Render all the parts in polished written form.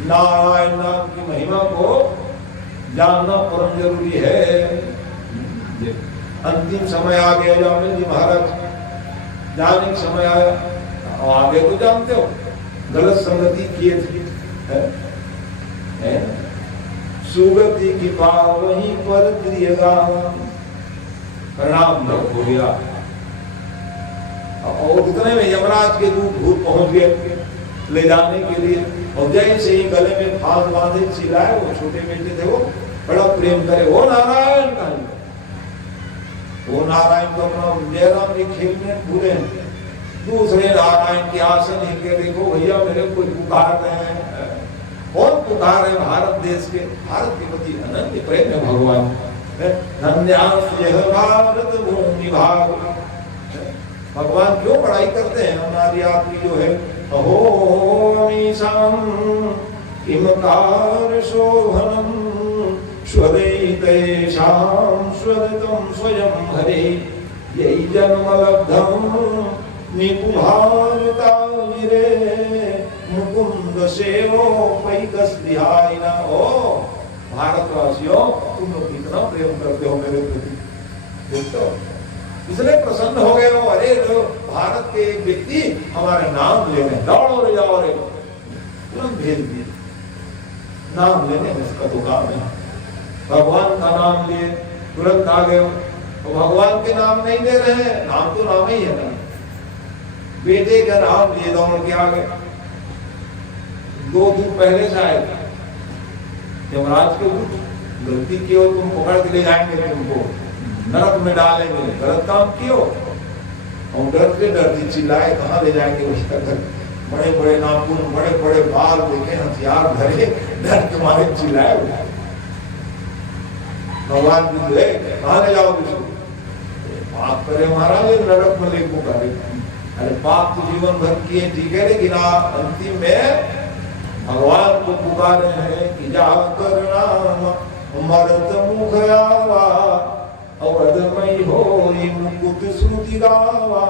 नारायण नाम की महिमा को जानना परम जरूरी है। अंतिम समय आ गया जामिल जी महाराज, जाने का समय आया। और आगे तो जानते हो गलत संगति किए थे, सुगति की पाव वहीं पर दिएगा, परिणाम न हो गया। और उतने में यमराज के दूत भूत पहुंच गए ले जाने के लिए। और जैसे ही गले में फांस बांधे चिल्लाए, वो छोटे बेटे थे, वो बड़ा प्रेम करे, वो नारायण का, वो नारायण को अपना जयराम जी खेल में भूले। दूसरे नारायण के आसन ही के देखो भैया मेरे को पुकार रहे हैं, और पुकार है भारत देश के, भारत के प्रति अनंत प्रेम है भगवान। धन्य भारत भूमि भाग, भगवान क्यों पढ़ाई करते हैं हमारी आपकी जो है। अहो मीशाम किमकार शोभनम स्वदैतेषां स्वदतं स्वयं हरे, यही जन्म लब्धम निपुभारता विरे मुकुंद सेवो पैकस विहारिणा। ओ भारतवासियों, तुम लोग कितना प्रेम करते हो मेरे प्रति, देखो इसलिए प्रसन्न हो गए हो। अरे जो भारत के एक व्यक्ति हमारे नाम ले रहे, दौड़ो रे जाओ रे, तुरंत भेज दिए। नाम लेने में इसका तो काम है, भगवान का नाम लिए तुरंत आ गए। तो भगवान के नाम नहीं ले रहे हैं, नाम तो नाम ही है ना, बेटे का नाम लिए दौड़ के आ गए। 2 दिन पहले से आए यमराज के दूत, गलती की हो तुम पकड़ के ले जाएंगे, तुमको नरक में डालेंगे, गलत काम कियो। और डरते चिल्लाए, कहाँ ले जाएंगे उसका घर, बड़े बड़े नाखून, बड़े बड़े बाल देखे, हथियार धरे, डर के मारे चिल्लाए। भगवान भी ले कहाँ ले जाओगे, पाप करे महाराज, नरक में ले पुकारे। अरे पाप तो जीवन भर किए ठीक है, लेकिन अंतिम में भगवान को पुकारे हैं कि जा करना मरत मुख आवा, अवधमय हो मुकुट श्रुति गावा।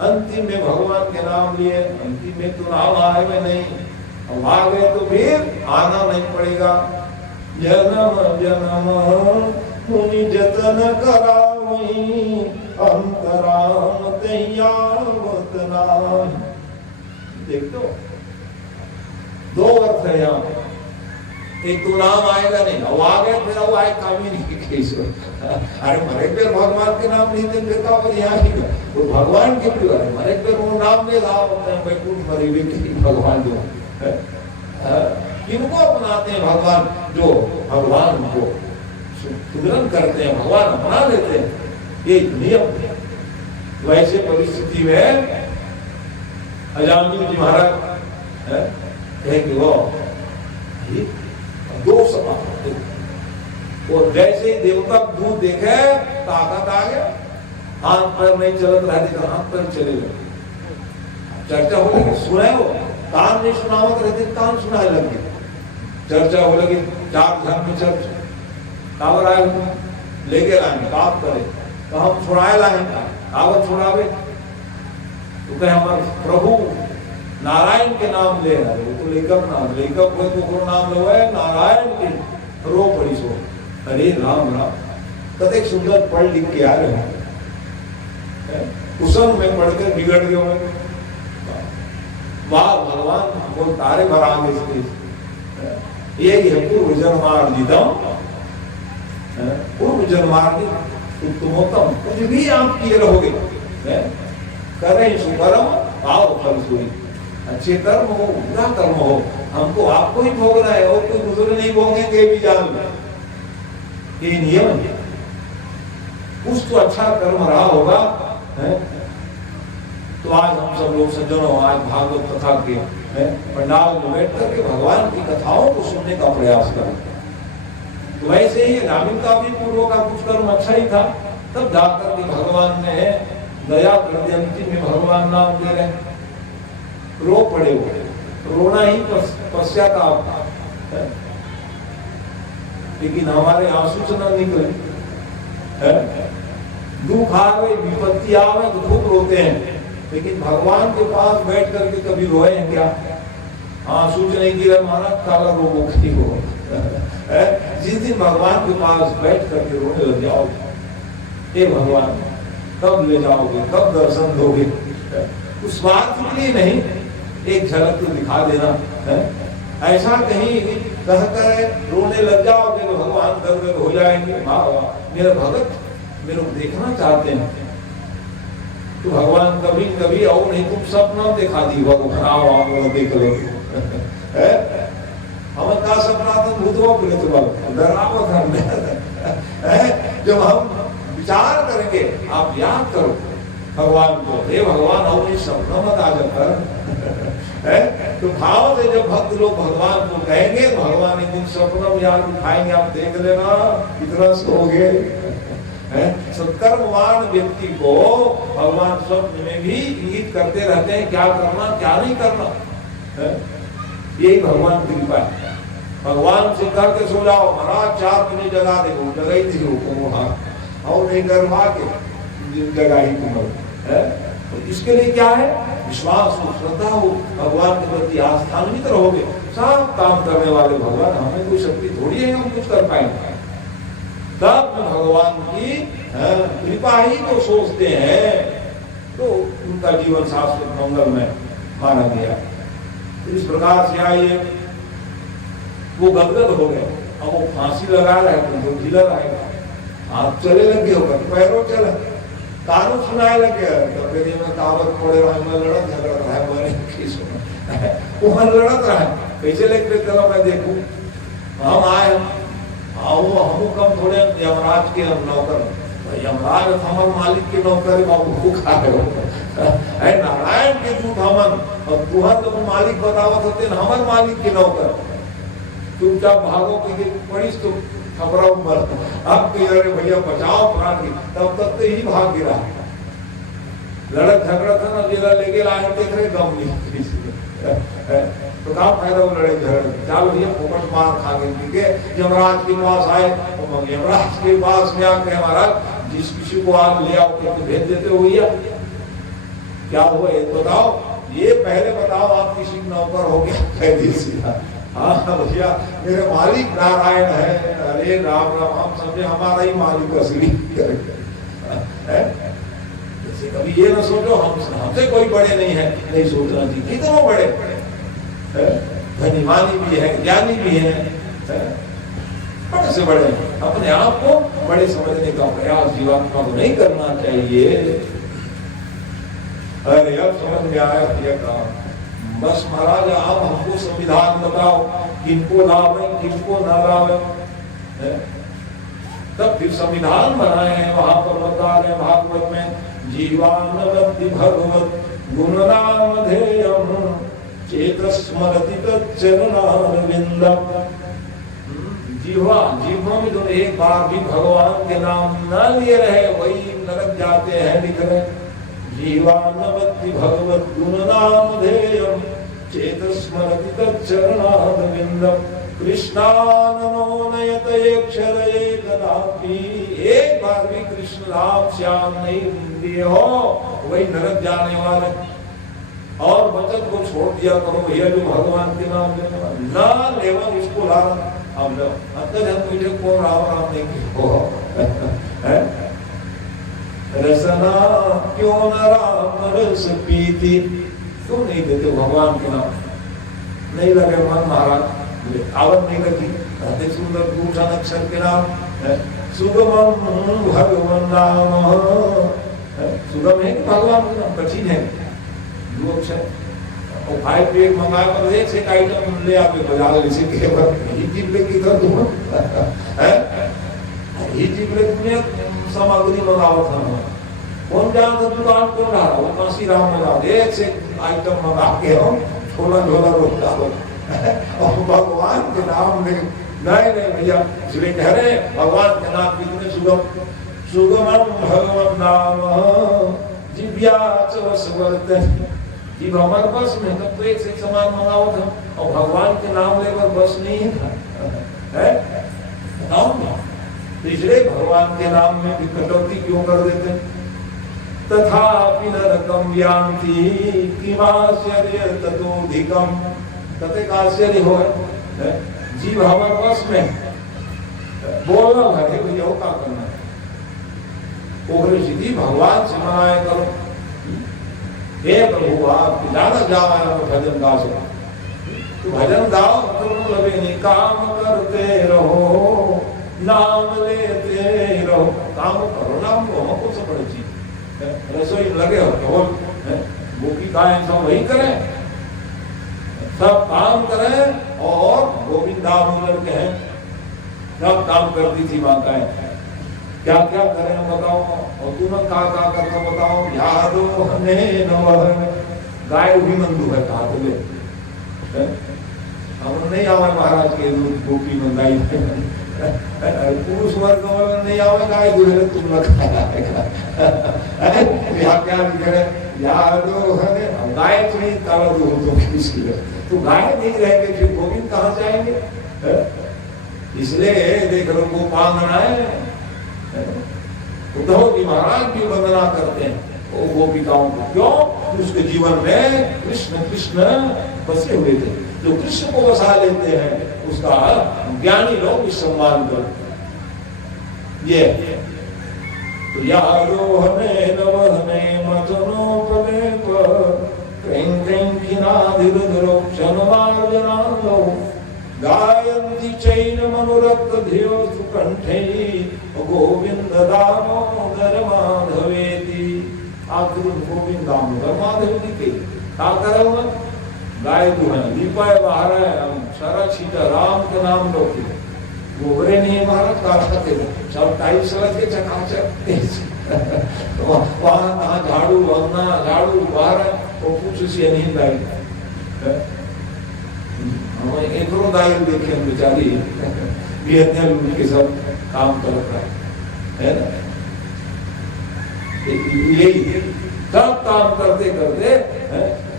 अंतिम में भगवान के नाम लिए, अंतिम में तो नाम आए में नहीं, अब आ गए तो फिर आना नहीं पड़ेगा। जन्म जन्म मुनि जतन करावई, अंतराम तैयावत नाहि। देख तो 2 अर्थ है यहाँ, एक तो नाम आएगा नहीं, अब आ गए फिर अब आए काम ही नहीं कैसे। अरे मरे पेर भगवान के नाम नहीं फिर का यहाँ ही वो भगवान के प्रिय है, मरे पेर वो नाम ले लाओ बैकुंठ मरे व्यक्ति भगवान जो किनको अपनाते हैं भगवान, जो भगवान को सुमिरन करते हैं, भगवान अपना लेते हैं, ये नियम। वैसे परिस्थिति में अजामिल जी महाराज कहे कि वो 2 सभा, और जैसे ही देवता दूध देखे ताकत आ गया, हाथ पैर नहीं चलत रहे तो हाथ पैर चले गए। चर्चा हो लगी, सुने हो कान नहीं सुनावत रहते, कान सुनाए लगे, चर्चा हो लगी, 4 घर में चर्चा, कावर आए लेके लाएंगे, काम करे तो हम छुड़ाए लाएंगे, कावर छुड़ावे तो कहे हमारे प्रभु नारायण के नाम ले रहा है, तो लेकर नाम लेकर कोई तो गुरु नाम लो है नारायण के रो पड़ी सो। अरे राम राम, कते सुंदर पढ़ लिख के आ रहे हैं, कुसम में पढ़कर बिगड़ गए होंगे। वाह भगवान वो तारे भरांगे इसके, यही है पूर्व जन्मार्जितम, पूर्व जन्मार्जित उत्तमोत्तम। कुछ भी आप किए रहोगे, करें सुकर्म आओ फल सुई, अच्छे कर्म हो बुरा कर्म हो, हमको आपको ही भोगना है, और कोई दूसरे नहीं भोगेंगे भी जान में, ये नियम है। कुछ तो अच्छा कर्म रहा होगा, तो आज हम सब लोग सज्जनों आज भागवत कथा के पंडाल में बैठ करके भगवान की कथाओं को सुनने का प्रयास करें। तो वैसे ही रामिन का भी पूर्व का कुछ कर्म अच्छा ही था, तब जाकर के भगवान ने दया कर दी। अंतिम में भगवान नाम दे रहे, रो पड़े हुए, रोना ही पश्चाताप था, लेकिन हमारे आंसू से न निकले। दुख आवे विपत्ति आवे तो खूब रोते हैं, लेकिन भगवान के पास बैठ करके कभी रोए हैं क्या? हाँ सूच नहीं गिरा महाराज काला रोगों की हो। जिस दिन भगवान के पास बैठ करके रोने लग जाओगे, हे भगवान कब ले जाओगे, कब दर्शन दोगे, उस स्वार्थ के लिए नहीं, एक झलक तो दिखा देना है। ऐसा कहीं कहकर रोने लग जाओगे तो भगवान गदगद हो जाएंगे, मेरा भगत मेरे को देखना चाहते हैं। तो भगवान कभी कभी और नहीं तुम सपना दिखा दी भगवान, आओ आप देख लो। हम का सपना तो भूतों प्रेत डरावत हम जब हम विचार करेंगे, आप याद करो भगवान को, हे भगवान हम सपना मत आ जाता। तो भाव से जब भक्त लोग भगवान को कहेंगे, भगवान एक दिन सपना में याद उठाएंगे, आप देख लेना कितना सोगे। सत्कर्मवान व्यक्ति को भगवान स्वप्न में भी इंगित करते रहते हैं क्या करना क्या नहीं करना। यही भगवान की कृपा है। भगवान से कह के सो जाओ महाराज 4 बजे जगा दे, वो जगा ही थी वहां, और नहीं गरमा के जगा ही तुम्हारे। तो इसके लिए क्या है, विश्वास हो, श्रद्धा हो, भगवान के प्रति आस्थान्वित रहोगे, सब काम करने वाले भगवान, हमें कोई शक्ति थोड़ी है हम कुछ कर पाएंगे। तब भगवान की कृपा ही को सोचते हैं, तो उनका जीवन शाश्वत मंगल में माना गया। तो इस प्रकार से आइए वो गदगद हो गए, अब वो फांसी लगा रहे तो ढीला रहेगा, हाथ चले लगे होगा पैरों चले, कानों सुनाए लगे, में कावत पड़े रहे, लड़त झगड़ रहा है, वहां लड़त रहा है, कैसे लेके चलो मैं देखूं, हम आए हम कम थोड़े यमराज के नौकर, यमराज हमारे मालिक के नौकर बाबू भूखा है, नारायण के दूत हमन, और तुहर तो मालिक बतावत होते हमारे मालिक के नौकर, चुपचाप भागो कि पड़ी तो खबरा ऊपर, अब कह रहे भैया बचाओ प्राण की, तब तक तो ही भाग गिरा, लड़क झगड़ा था ना, जेला लेके लाए देख रहे गम नहीं, तो क्या फायदा वो लड़े झगड़े, चलो भैया फोकट मार खा गए, ठीक है। यमराज के पास आए, तो यमराज के पास में आके महाराज जिस किसी को आप ले आओ तो भेज देते हो भैया, क्या हुआ ये बताओ, ये पहले बताओ आप किसी नौकर हो गया, कह दीजिए हाँ भैया मेरे मालिक नारायण है, अरे राम राम, हम समझे हमारा ही मालिक असली है। कभी ये ना सोचो हमसे कोई बड़े नहीं है, नहीं सोचना चाहिए, कितने बड़े धनीवानी भी है, ज्ञानी भी है, बड़े से बड़े, अपने आप को बड़े समझने का प्रयास जीवात्मा को नहीं करना चाहिए। अरे अब समझ में आया ये काम, बस महाराज आप हमको संविधान बताओ, किनको लाभ है किनको ना लाभ है। तब फिर संविधान बनाए हैं, वहां पर बता रहे भागवत में, जीवान्नवति भगवत गुणनामधेयम् चेतस्मरति तच्चरणारविन्दम्। जीवा में तो एक बार भी भगवान के नाम न लिए रहे वही नरक जाते हैं, लिख रहे जीवान्नवति भगवत गुणनामधेयम् चेतस्मरति तच्चरणारविन्दम् कृष्णाननो नयते क्षरये कदापि। एक बार भी कृष्ण नाम श्याम नहीं लिए हो वही नरक जाने वाले, और वचन को छोड़ दिया करो भैया जो भगवान के नाम लेने वाले ना लेवन इसको ला हम लोग अंतर मुझे को राम राम नहीं की रसना क्यों न राम रस पीती, क्यों नहीं देते भगवान के नाम, नहीं लगे मन महाराज आवत नहीं लगी, अधिक सुंदर दूसरा अक्षर के नाम सुगम भगवान नाम, सुगम है भगवान का नाम, कठिन है दो अक्षर, और भाई पे मंगाए पर एक से आइटम ले आके बजा ले, इसी के बाद ही जीव ले की कर दूं है, ही जीव ले दुनिया सामग्री मंगावा था, कौन जानता दुकान कौन रहा, वो काशी राम मंगा दे, एक से आइटम मंगा के हम छोला झोला रोकता हो, और भगवान के नाम में नहीं भैया, इसलिए कह रहे भगवान के नाम कितने सुगम, सुगमम भगवान नाम जिव्या चवस्वर्तन, जीव हमारे बस में, तब तो एक से समान मंगाओ था, और भगवान के नाम लेकर बस नहीं है, बताओ ना, तो इसलिए भगवान के नाम में भी कटौती क्यों कर देते। तथापि नरकम यान्ति किमाश्चर्य ततोधिकम् कते आश्चर्य हो जीव हमारे वश में बोलना है भैया का करना है ओकरे सीधी भगवान से मनाए करो। हे प्रभु आप ज्यादा जावा भजन गा सको तो भजन गाओ तुम लगे नहीं काम करते रहो नाम लेते रहो। काम करो नाम को हमको सब बड़ी चीज रसोई लगे हो तो गोपी का सब वही करें सब काम करें और गोविंदा मुनर के हैं सब काम करती थी माताएं क्या क्या करें बताओ और तुम का करते बताओ यादो ने गाय अभिमंदु है कहा तो ले हम नहीं आवे महाराज के गोपी में गाय पुरुष वर्ग में नहीं आवे गाय दूहे तुम न खाएगा क्या लिख रहे यादो है गाय तो नहीं काला दो तो किसी तो गाय नहीं रहेंगे फिर गोविंद कहाँ जाएंगे। इसलिए देख लो गोपांगना है उद्धव जी महाराज की वंदना करते हैं वो गोपिकाओं को क्यों उसके जीवन में कृष्ण कृष्ण बसे हुए थे जो कृष्ण को बसा लेते हैं उसका ज्ञानी लोग भी सम्मान करते हैं। ये तो यारोहने नवहने मथनोपलेप क्रें क्रें किनाधिरुद्रोक्षणमार्जनालो गायन्ति चैन मनोरक्त धियो सुकंठे गोविंद दामोदर माधवेति। आखिर गोविंद दामोदर माधव जी के क्या करे हुआ गाय दुहन दीपाय बाहर है सारा छीटा राम के नाम लो गोबरे नहीं महाराज काटते सब टाइल्स लगे चकाचक वहां कहाँ झाड़ू वरना झाड़ू बाहर वो कुछ से नहीं लाई एक दायल देखे बेचारी के सब काम करता है ना यही सब काम करते करते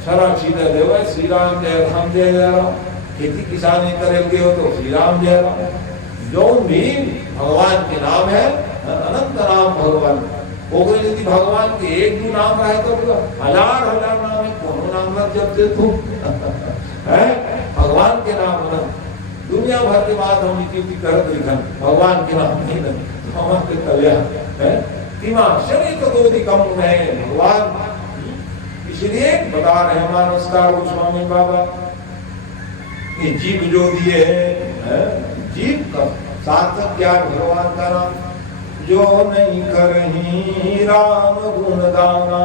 सारा छीटा देवा श्री राम जय राम जय जय राम खेती किसानी करेंगे हो तो श्री राम जय राम जो भी भगवान के नाम है अनंत नाम भगवान यदि भगवान के एक भी नाम रहे तो हजार हजार नाम है कौन नाम लग जब तुम है भगवान के नाम अनंत दुनिया भर के बाद हम कीर्ति करत लिखन भगवान के नाम नहीं न हमारे कल्याण है तीमा शरीर तो दो कम है भगवान। इसलिए बता रहे नमस्कार गोस्वामी बाबा ये जीव जो दिए है जीव का सार्थक क्या भगवान का नाम जो नहीं करही राम गुण गाना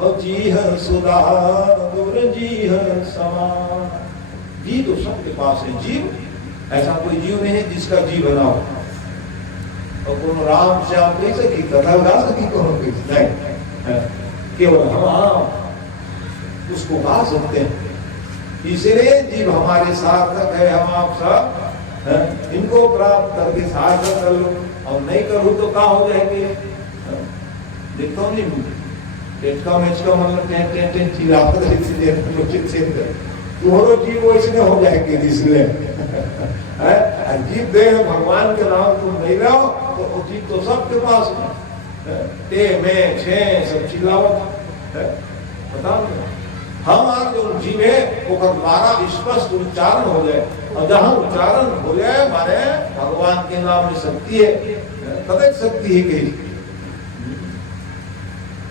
और जीह सुधा दूर जीह समान। जी तो सबके पास है जीव ऐसा कोई जीव नहीं है जिसका जीव ना हो और कोनो राम श्याम कह सकी कथा गा सकी कोनो नहीं केवल हम उसको गा सकते हैं। इसलिए जीव हमारे सार्थक है हम आप सब इनको प्राप्त करके सार्थक कर लो और नहीं करूँ तो क्या हो जाएंगे देखता हूँ नहीं टेटका मेचका मतलब तुम्हारो जीव वैसे हो जाएंगे इसलिए जीव दे भगवान के नाम तुम नहीं रहो तो जीव तो सबके पास ते में छे सब चिल्लावत बताओ हमारा जो जीव है वो द्वारा स्पष्ट उच्चारण हो जाए और जहाँ उच्चारण हो जाए माने भगवान के नाम में शक्ति है कदक शक्ति है कहीं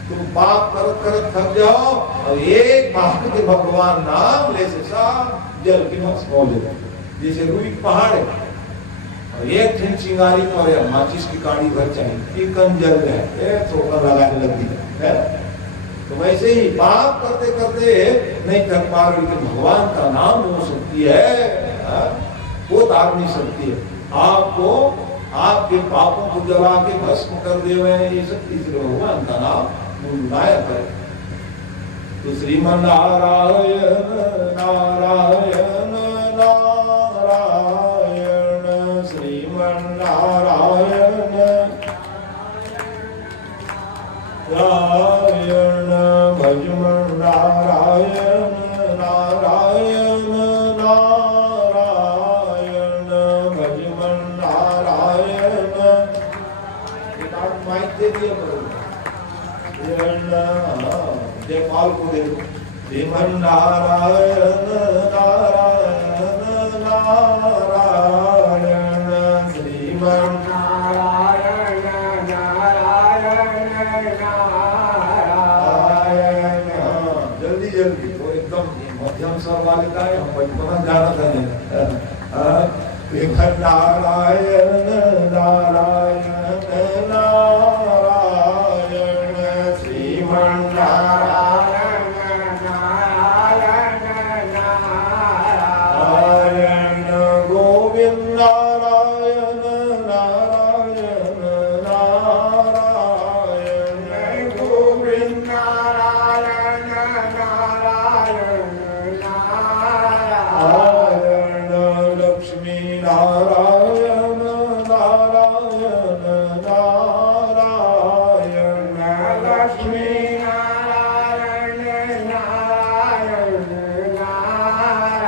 तुम पाप करत करत थक जाओ और एक बार के भगवान नाम ले से सब जल की मत हो जाए जैसे रुई पहाड़ है और एक दिन चिंगारी पर या माचिस की काड़ी भर चाहिए कम जल जाए ठोकर लगाने लगती है तो वैसे ही पाप करते करते नहीं कर पा रहे लेकिन भगवान का नाम हो सकती है वो तारनी सकती है आपको आपके पापों को जला के भस्म कर दे हुए ये सब तीसरे भगवान का नाम गुणगायक है। तो श्रीमन नारायण नारायण नारायण श्रीमन नारायण नारायण भजमन नारायण नारायण नारायण भजमन नारायण माइक दे दिया जयपाल को देखो श्रीमन नारायण नारायण नारायण श्रीमन नारायण नारायण नारायण। जल्दी जल्दी तो एकदम मध्यम स्वर वाले का है, हम बचपन गाना था नहीं। श्रीमन नारायण नारायण नारायण श्रीमन नारायण नारायण नारायण गोविंद नारायण नारायण नारायण गोविंद नारायण नारायण नारायण लक्ष्मी नारायण नारायण नारायण लक्ष्मी नारायण नारायण नारायण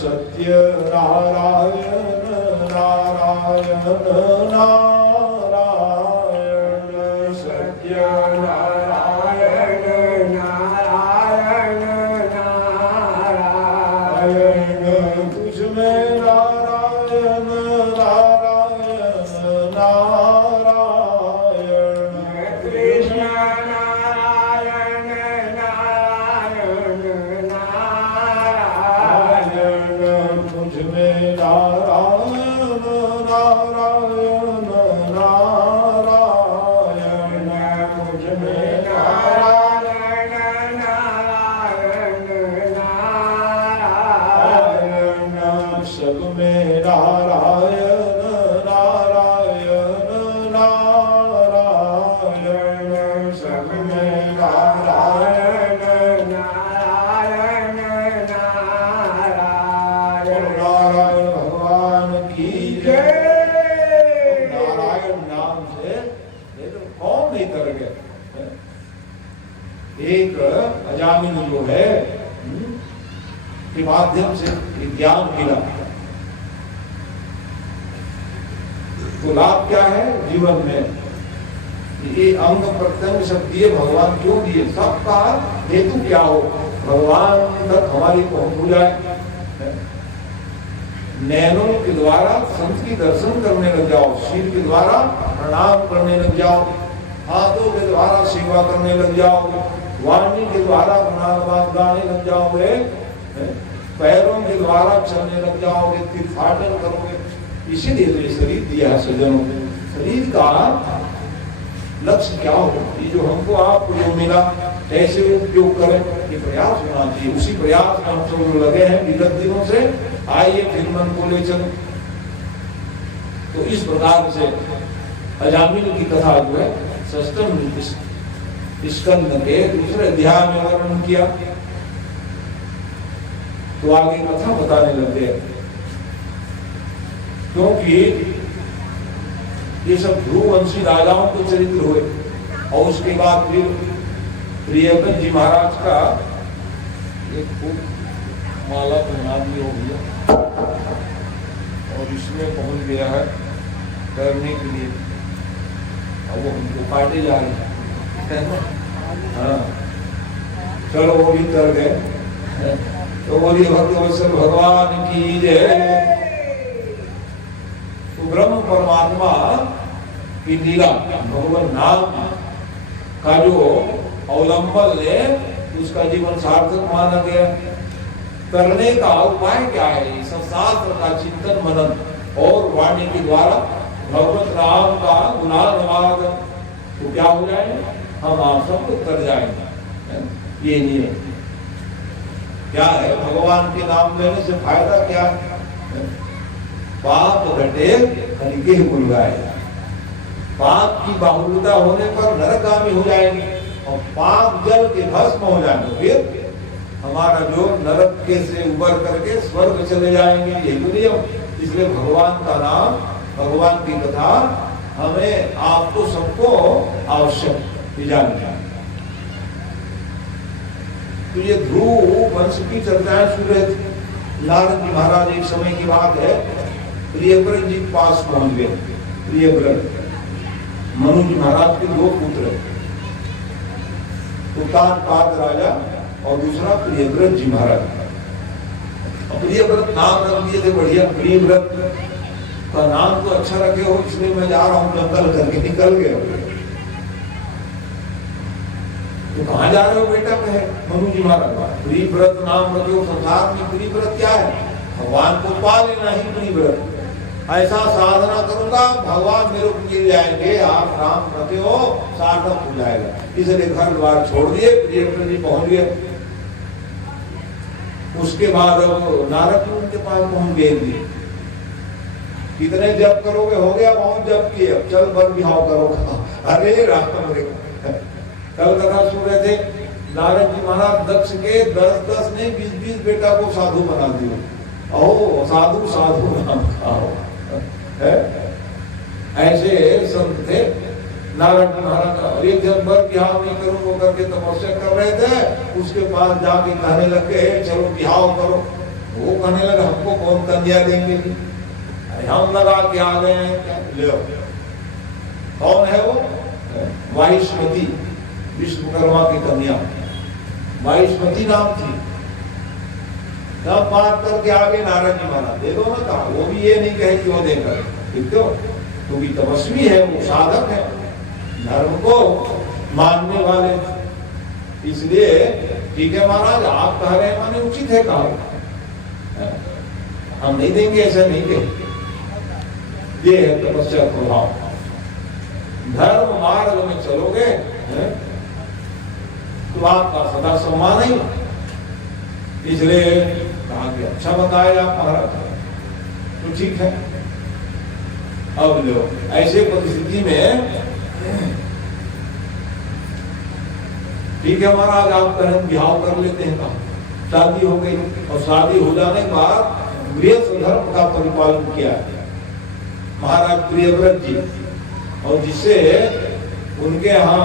सत्य नारायण नारायण नारायण सत्य नारायण नारायण नारायण तुझ में नारायण नारायण नारायण कृष्ण नारायण नारायण नारायण तुझ में नारायण नारायण नारायण मुझ में नारायण नारायण नारायण सब में नारायण नारायण नारायण सब में नारायण नारायण नारायण नारायण भगवान की जय। नारायण नाम से ये तो कौन नहीं कर गया। एक अजामिन जो है के माध्यम से ज्ञान मिला तो लाभ क्या है जीवन में? ये अंग प्रत्यंग सब दिए भगवान क्यों दिए? सबका हेतु क्या हो? भगवान तक हमारी पहुंच हो जाए। नैनों के द्वारा संत की दर्शन करने लग जाओ, सिर के द्वारा प्रणाम करने लग जाओ, हाथों के द्वारा सेवा करने लग जाओ, वाणी के द्वारा गुणानुवाद गाने लग जाओगे, पैरों के द्वारा चलने लग जाओगे, तीर्थाटन करोगे। इसीलिए तो ये शरीर दिया है सज्जनों। शरीर का लक्ष्य क्या हो? ये जो हमको आपको जो मिला कैसे उपयोग करें, ये प्रयास होना चाहिए। उसी प्रयास में हम सब लगे हैं विगत दिनों से। आइए फिर मन को ले चलो। तो इस प्रकार से अजामिल की कथा जो है षष्ठम स्कंद के दूसरे अध्याय में वर्णन किया। तो आगे कथा बताने लगे, क्योंकि ये सब ध्रुववंशी राजाओं के चरित्र हुए और उसके बाद फिर प्रियव्रत जी महाराज का एक खूब माला पहना भी हो गया और इसमें पहुंच गया है करने के लिए। अब वो उनको काटे जा रहे हैं। हाँ चलो वो भी कर गए। तो बोलिए भक्तवत्सल भगवान की जय। तो ब्रह्म परमात्मा की लीला भगवान नाम का जो अवलंबन है उसका जीवन सार्थक माना गया। करने का उपाय क्या है? सब शास्त्र का चिंतन मनन और वाणी के द्वारा भगवत राम का गुणानुवाद। तो क्या हो जाएगा? हम आप सब उतर जाएंगे। ये नहीं है। क्या है? भगवान के नाम लेने से फायदा क्या है? पाप घटे हल्के ही बुलवाए। पाप की बाहुल्यता होने पर नरकगामी हो जाएंगे और पाप जल के भस्म हो जाएंगे। फिर हमारा जो नरक के से उबर करके स्वर्ग चले जाएंगे। यही तो नियम। इसलिए भगवान का नाम, भगवान की कथा हमें आपको सबको आवश्यक जाननी चाहिए। तो ये ध्रुव वंश की चर्चाएं शुरू रही थी। नारद जी महाराज एक समय की बात है, प्रियव्रत जी के पास पहुंच गए। प्रियव्रत मनु जी महाराज के दो पुत्र उत्तानपाद राजा और दूसरा प्रियव्रत जी महाराज। प्रियव्रत नाम रख दिए थे बढ़िया, प्रियव्रत का नाम तो अच्छा रखे हो, इसलिए मैं जा रहा हूँ जंगल करके निकल गए। तो कहाँ जा रहे हो बेटा? कहे मनु जी महाराज प्रियव्रत नाम रखे हो। संसार में प्रियव्रत क्या है? भगवान को पा लेना ही प्रियव्रत। ऐसा साधना करूंगा भगवान मेरे को मिल जाएंगे, आप राम रखे हो सार्थक हो जाएगा। इसलिए घर द्वार छोड़ दिए, प्रियव्रत जी पहुंच गए। उसके बाद नारद जी उनके पास पहुंच गए। कितने जप करोगे? हो गया बहुत जप किए, अब चल बर बिहाव करो। अरे राम रे, कल कथा सुन रहे थे, नारद जी महाराज दक्ष के 10-10 ने 20-20 बेटा को साधु बना दिया। ओ साधु साधु नाम खाओ है। ऐसे संत थे नारद जी महाराज। एक जन बर बिहाव नहीं करो वो करके तपस्या कर रहे थे, उसके पास जाके कहने लगे चलो बिहाव करो। वो कहने लगा हमको कौन कन्या देंगे? हम लगा के आ गए हैं, ले कौन है वो? वाहिष्मती, विश्वकर्मा की कन्या वाहिष्मती नाम थी। तब बात करके आगे नारद जी महाराज दे दो ना। कहा वो भी ये नहीं कहे क्यों देकर, ठीक हो तो भी तपस्वी है, वो साधक है, धर्म को मानने वाले, इसलिए ठीक है महाराज आप कह रहे हैं माने उचित है। कहा हम नहीं देंगे, ऐसा नहीं कहे। ये है तपस्या प्रभाव। धर्म मार्ग में चलोगे तो आपका सदा सम्मान ही। इसलिए कहा कि अच्छा बताया आप महाराज, तो ठीक है। अब लो ऐसे परिस्थिति में ठीक है महाराज आप करें बिहाव कर लेते हैं। कहा शादी हो गई, और शादी हो जाने के बाद गृह धर्म का परिपालन किया महाराज प्रियव्रत जी, और जिससे उनके यहाँ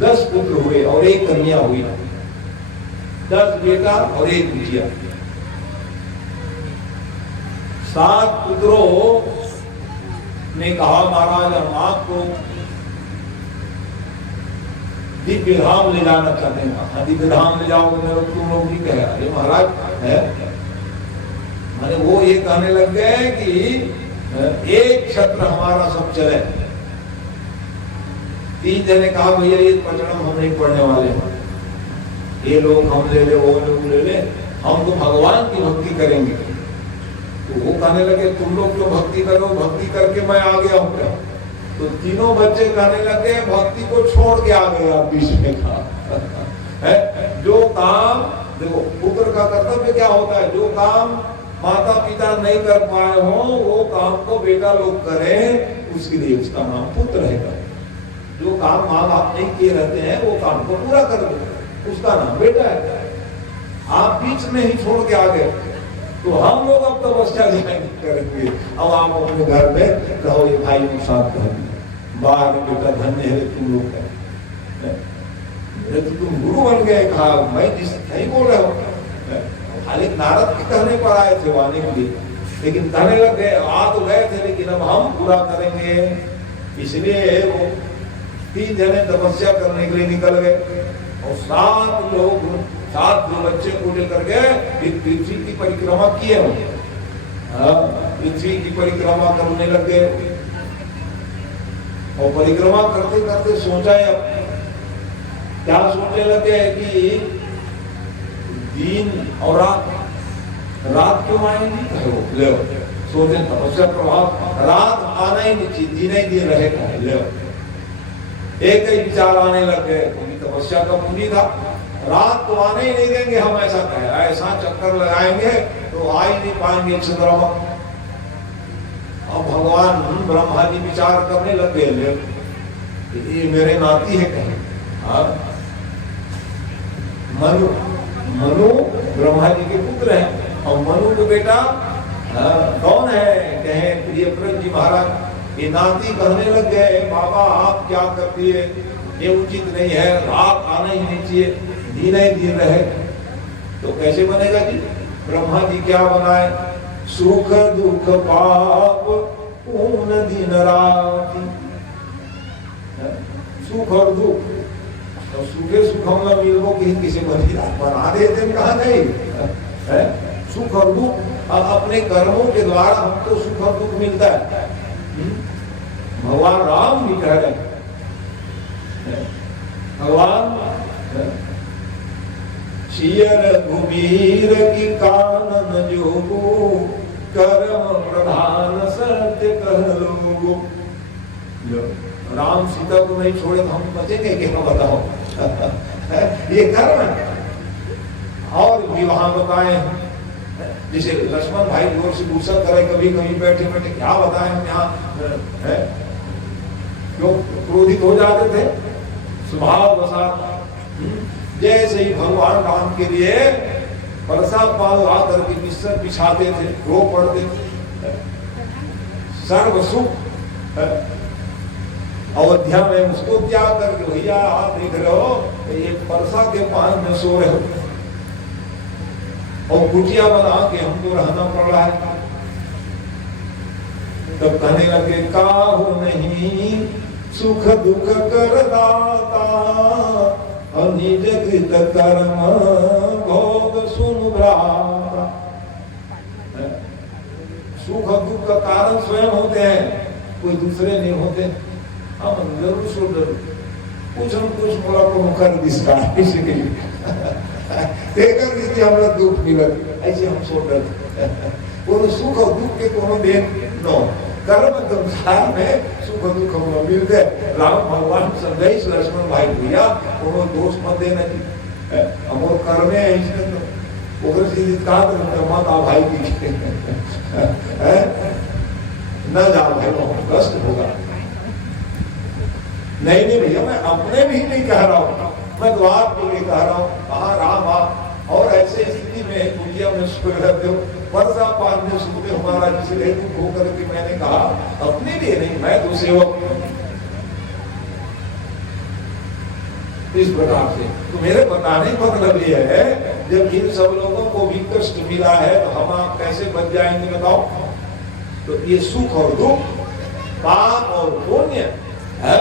10 पुत्र हुए और 1 कन्या हुई। 10 बेटा और 1 बिटिया। 7 पुत्रों ने कहा महाराज हम आपको दिव्य धाम ले जाना चाहते हैं। दिव्य धाम ले जाओगे मेरे तुम लोग भी कहे। अरे महाराज है मैंने वो ये कहने लग गए कि एक छत्र हमारा सब चले। 3 जने कहा भैया ये पचड़म हम नहीं पढ़ने वाले हैं, ये लोग हम ले ले वो लोग ले ले, हम तो भगवान की भक्ति करेंगे। तो वो कहने लगे तुम लोग जो भक्ति करो, भक्ति करके मैं आ गया हूँ क्या? तो तीनों बच्चे कहने लगे भक्ति को छोड़ के आ गए आप बीच में। कहा जो काम देखो पुत्र का कर्तव्य क्या होता है, जो काम माता पिता नहीं कर पाए हो वो काम को बेटा लोग करें, उसके लिए उसका नाम पुत्र है। जो काम माँ बाप नहीं किए रहते हैं वो काम को पूरा कर दो, उसका नाम बेटा है। आप बीच में ही छोड़ के आ गए तो हम लोग अब तपस्या करेंगे। अब आप अपने घर में कहो ये भाई के साथ कह बाहर बेटा धन्य है तुम लोग का, तो तुम गुरु बन गए। कहा मैं जिस नहीं बोल रहा हूँ, खाली नारद के कहने पर आए थे वाने के लिए, लेकिन कहने लग गए आ तो गए थे लेकिन अब हम पूरा करेंगे। इसलिए वो 3 जने तपस्या करने के लिए निकल गए और 7 लोग 7 जो बच्चे को लेकर गए पृथ्वी की परिक्रमा किए। पृथ्वी की परिक्रमा करने लग गए और परिक्रमा करते करते सोचा क्या सोचने लगे कि दिन और रात क्यों आएंगी? ले सोचे तपस्या प्रभाव, रात आना ही नहीं चाहिए, दिन ही दिन रहेगा। ले एक ही विचार आने लग गए, तपस्या का पूंजी था, रात तो आने ही नहीं देंगे हम, ऐसा कहे ऐसा चक्कर लगाएंगे तो आ ही नहीं पाएंगे चंद्रमा। अब भगवान ब्रह्मा जी विचार करने लग गए ये मेरे नाती है कहीं। मनु ब्रह्मा जी के पुत्र हैं और मनु के बेटा कौन है? कहे प्रियव्रत जी महाराज। ये नाती कहने लग गए बाबा आप क्या कर दिए, ये उचित नहीं है, रात आना ही नहीं चाहिए, दिन ही दिन रहे। तो कैसे बनेगा जी? ब्रह्मा जी क्या बनाए? सुख दुख पाप पूर्ण दिन रात। सुख और दुख और सुखे सुखम न मिलबो कि किसी बना देते हैं, कहाँ गए है? सुख और दुख अपने कर्मों के द्वारा हमको सुख और दुख मिलता है। भगवान राम भी कह रहे हैं, भगवान चियर घुमीर की कानन जोगो कर्म प्रधान सत्य कह लोगो। राम सीता को नहीं छोड़े तो हम बचेंगे क्या, बताओ? ये कर्म है। और विवाह बताए, जैसे लक्ष्मण भाई जोर से गुस्सा करे, कभी कभी बैठे बैठे क्या बताएं हम यहाँ है, क्यों क्रोधित हो जाते थे स्वभाव वसात। जैसे ही भगवान राम के लिए बरसा पाल आकर के बिस्तर बिछाते थे, रो पड़ते थे। सर्व सुख अयोध्या में उसको त्याग करके भैया आप देख रहे हो ये परसा के पान में सो रहे हो और कुटिया बना के हमको रहना पड़ रहा है। तब कहने लगे काहू नहीं सुख दुख कर दाता, निज कृत कर्म भोग सुन भ्राता। सुख दुख का कारण स्वयं होते हैं, कोई दूसरे नहीं होते। हम जरूर सो जरूर कुछ हम कुछ बोला को कर दिसका इसलिए देखकर रीति हमरा दुख मिलत, ऐसे हम सो डर कोनो सुख और दुख के कोनो देन नो कर्म संसार में सुख दुख हम मिलते। राम भगवान संदेश लक्ष्मण भाई भैया कोनो दोष मत देना जी, हमर कर्म है इसमें तो ओकर से का माता भाई की न जा भाई कष्ट होगा। नहीं नहीं भैया मैं अपने भी नहीं कह रहा हूँ, मैं द्वार के लिए कह रहा हूँ। कहा राम आप और ऐसे स्थिति में कुटिया में सो रहते हो, वर्षा पान में सोते हमारा जिसलिए दुख होकर के मैंने कहा अपने लिए नहीं, मैं तो सेवक इस प्रकार से। तो मेरे बताने का मतलब ये है जब इन सब लोगों को भी कष्ट मिला है तो हम आप कैसे बच जाएंगे बताओ? तो ये सुख और दुख पाप और पुण्य है,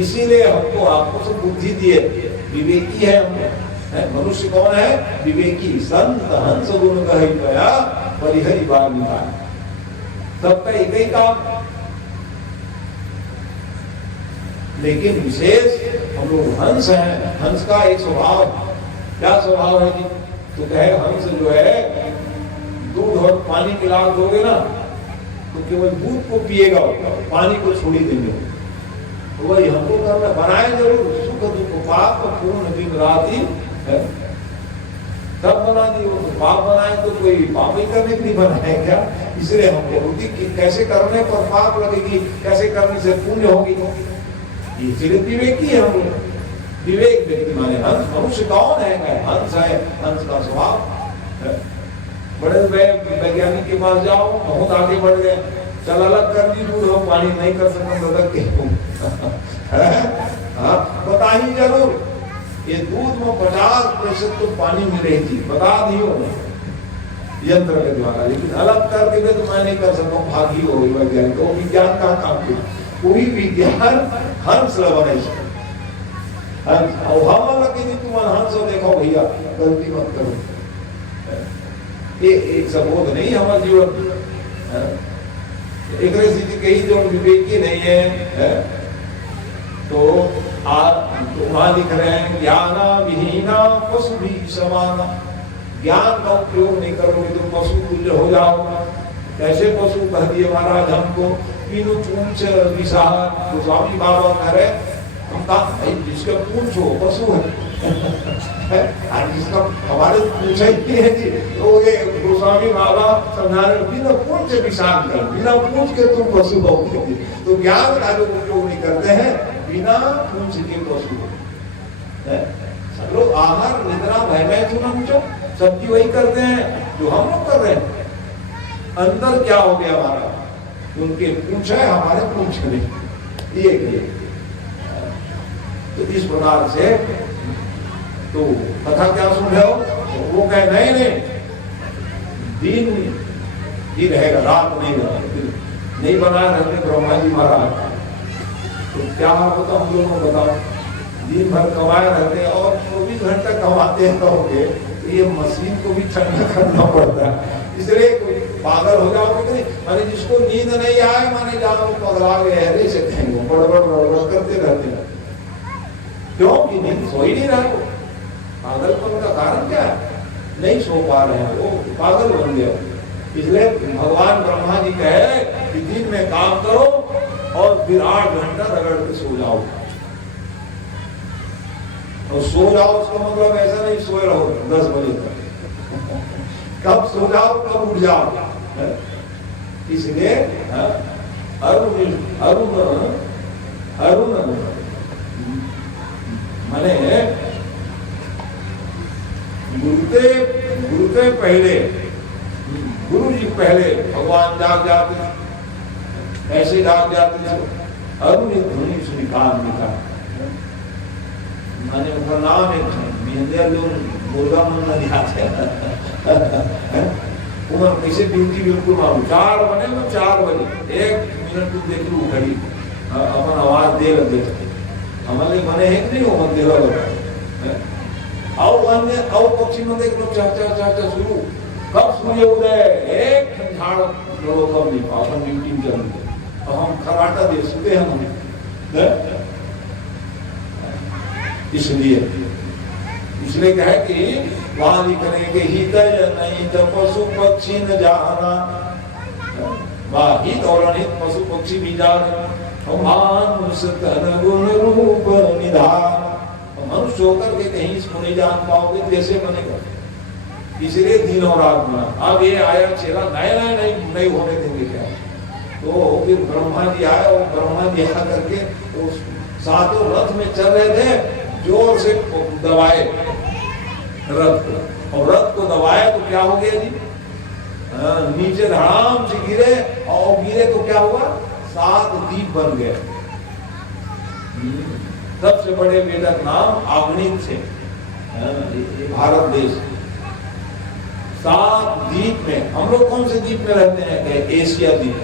इसीलिए हमको आपको सब बुद्धि दिए। विवेकी है हम, मनुष्य कौन है? विवेकी। संत हंस गुण कहि गया परिहरि बालिका, सबका एक ही काम। लेकिन विशेष हम लोग हंस हैं। हंस का एक स्वभाव, क्या स्वभाव है कि तो कहे हंस जो है दूध और पानी मिला दोगे ना तो केवल दूध को पिएगा, पानी को छोड़ी देंगे। तो वही हमको करना, बनाए जरूर सुख दुख पाप पूर्ण दिन राति है, तब बना दिए। तो पाप बनाए तो कोई पाप ही करने के लिए बनाए क्या? इसलिए हमको बुद्धि कैसे करने पर पाप लगेगी, कैसे करने से पुण्य होगी, इसलिए विवेकी है हम लोग। विवेक व्यक्ति माने हंस। मनुष्य कौन है? हंस है, हंस का स्वभाव है। बड़े वैज्ञानिक के पास जाओ, बहुत आगे बढ़ गए, चल अलग कर दी दूध और पानी नहीं कर सकते बता ही जरूर ये दूध में 50% तो पानी में रही थी, बता दियो यंत्र के द्वारा, लेकिन अलग करके भी तो मैं नहीं कर सकता हूँ, भागी हो गई वैज्ञानिक। वो विज्ञान का काम किया, कोई विज्ञान हंस बना हम लगे तुम हंस देखो भैया गलती मत करो। एक सबोध नहीं हमारे जीवन, एक स्थिति कही जो विवेकी नहीं है, तो वहां लिख रहे हैं ज्ञाना विहीना पशु भी समाना। ज्ञान का उपयोग नहीं करोगे तो पशु तुल्य हो जाओ। कैसे पशु कह दिए महाराज हमको? तीनों पूंछ विशाल। तो स्वामी बाबा कह रहे हम कहा जिसका पूंछ हो पशु है जिसका हमारे पूछा ही है जी, तो ये गोस्वामी बाबा समझा रहे बिना पूंछ विशाल कर, बिना पूंछ के तुम पशु हो। तो ज्ञान का जो उपयोग नहीं करते हैं बिना पूंछ के पशु सब लोग आहार निद्रा भय सबकी वही करते हैं जो हम लोग कर रहे हैं। अंदर क्या हो गया हमारा? उनके पूंछ है, हमारे पूंछ नहीं। ये तो इस प्रकार से तो कथा क्या सुन रहे हो? वो कहे नहीं दिन ही रहेगा, रात नहीं रहेगा। नहीं बनाए रहते ब्रह्मा जी महाराज, तो क्या होता हम लोगों को बताओ, दिन भर कमाए रहते हैं और 24 घंटा कमाते रहोगे, ये मशीन को भी ठंडा करना पड़ता है। इसलिए पागल हो जाओगे कि नहीं, माने जिसको नींद नहीं आए माने जाओ पगला गए से कहेंगे, बड़बड़ करते रहते हैं। क्यों कि नींद सो ही नहीं रहा हो। पागलपन का कारण क्या है? नहीं सो पा रहे हैं, वो पागल बन गया। इसलिए भगवान ब्रह्मा जी कहे कि दिन में काम करो और फिर 8 घंटा रगड़ के सो जाओ। और सो जाओ उसका मतलब ऐसा नहीं सोए रहो 10 बजे तक, कब सो जाओ कब उठ जाओ। इसलिए अरुण अरुण अरुण माने गुरुते पहले, गुरु जी पहले भगवान जाग जाते, ऐसे जाग जाते थे। अरुण एक ध्वनि स्वीकार लिखा, माने उनका नाम एक लोग मुर्गा मन नहीं आते उमर कैसे ड्यूटी बिल्कुल मालूम 4 बने ना 4 बजे 1 मिनट तुम देख लो घड़ी अपन आवाज दे लगे हमारे बने हैं कि नहीं वो मंदिर आओ अन्य आओ पक्षी में देख लो चाचा शुरू कब सूर्य उदय एक झाड़ लोगों कब नहीं अपन ड्यूटी में चल और हम खराटा दे सुते हैं हमें। इसलिए कहे कि वहां लिख करेंगे हृदय नहीं तो पशु पक्षी न जाना, हित और अनित पशु पक्षी भी जाने, मानुष तन गुण रूप निधान। मनुष्य होकर के कहीं इसको नहीं जान पाओगे कैसे बनेगा। इसलिए दिन और रात बना। अब ये आया चेला नहीं होने देंगे क्या, तो फिर ब्रह्मा जी आए और ब्रह्मा जी आ करके तो सातों रथ में चल रहे थे, जोर से दबाए रथ को और रथ को दबाया तो क्या हो गया जी, नीचे धड़ाम से गिरे और गिरे तो क्या हुआ 7 दीप बन गए। सबसे बड़े वेदक नाम अग्नित थे भारत देश। 7 द्वीप में हम लोग कौन से द्वीप में रहते हैं? एशिया द्वीप।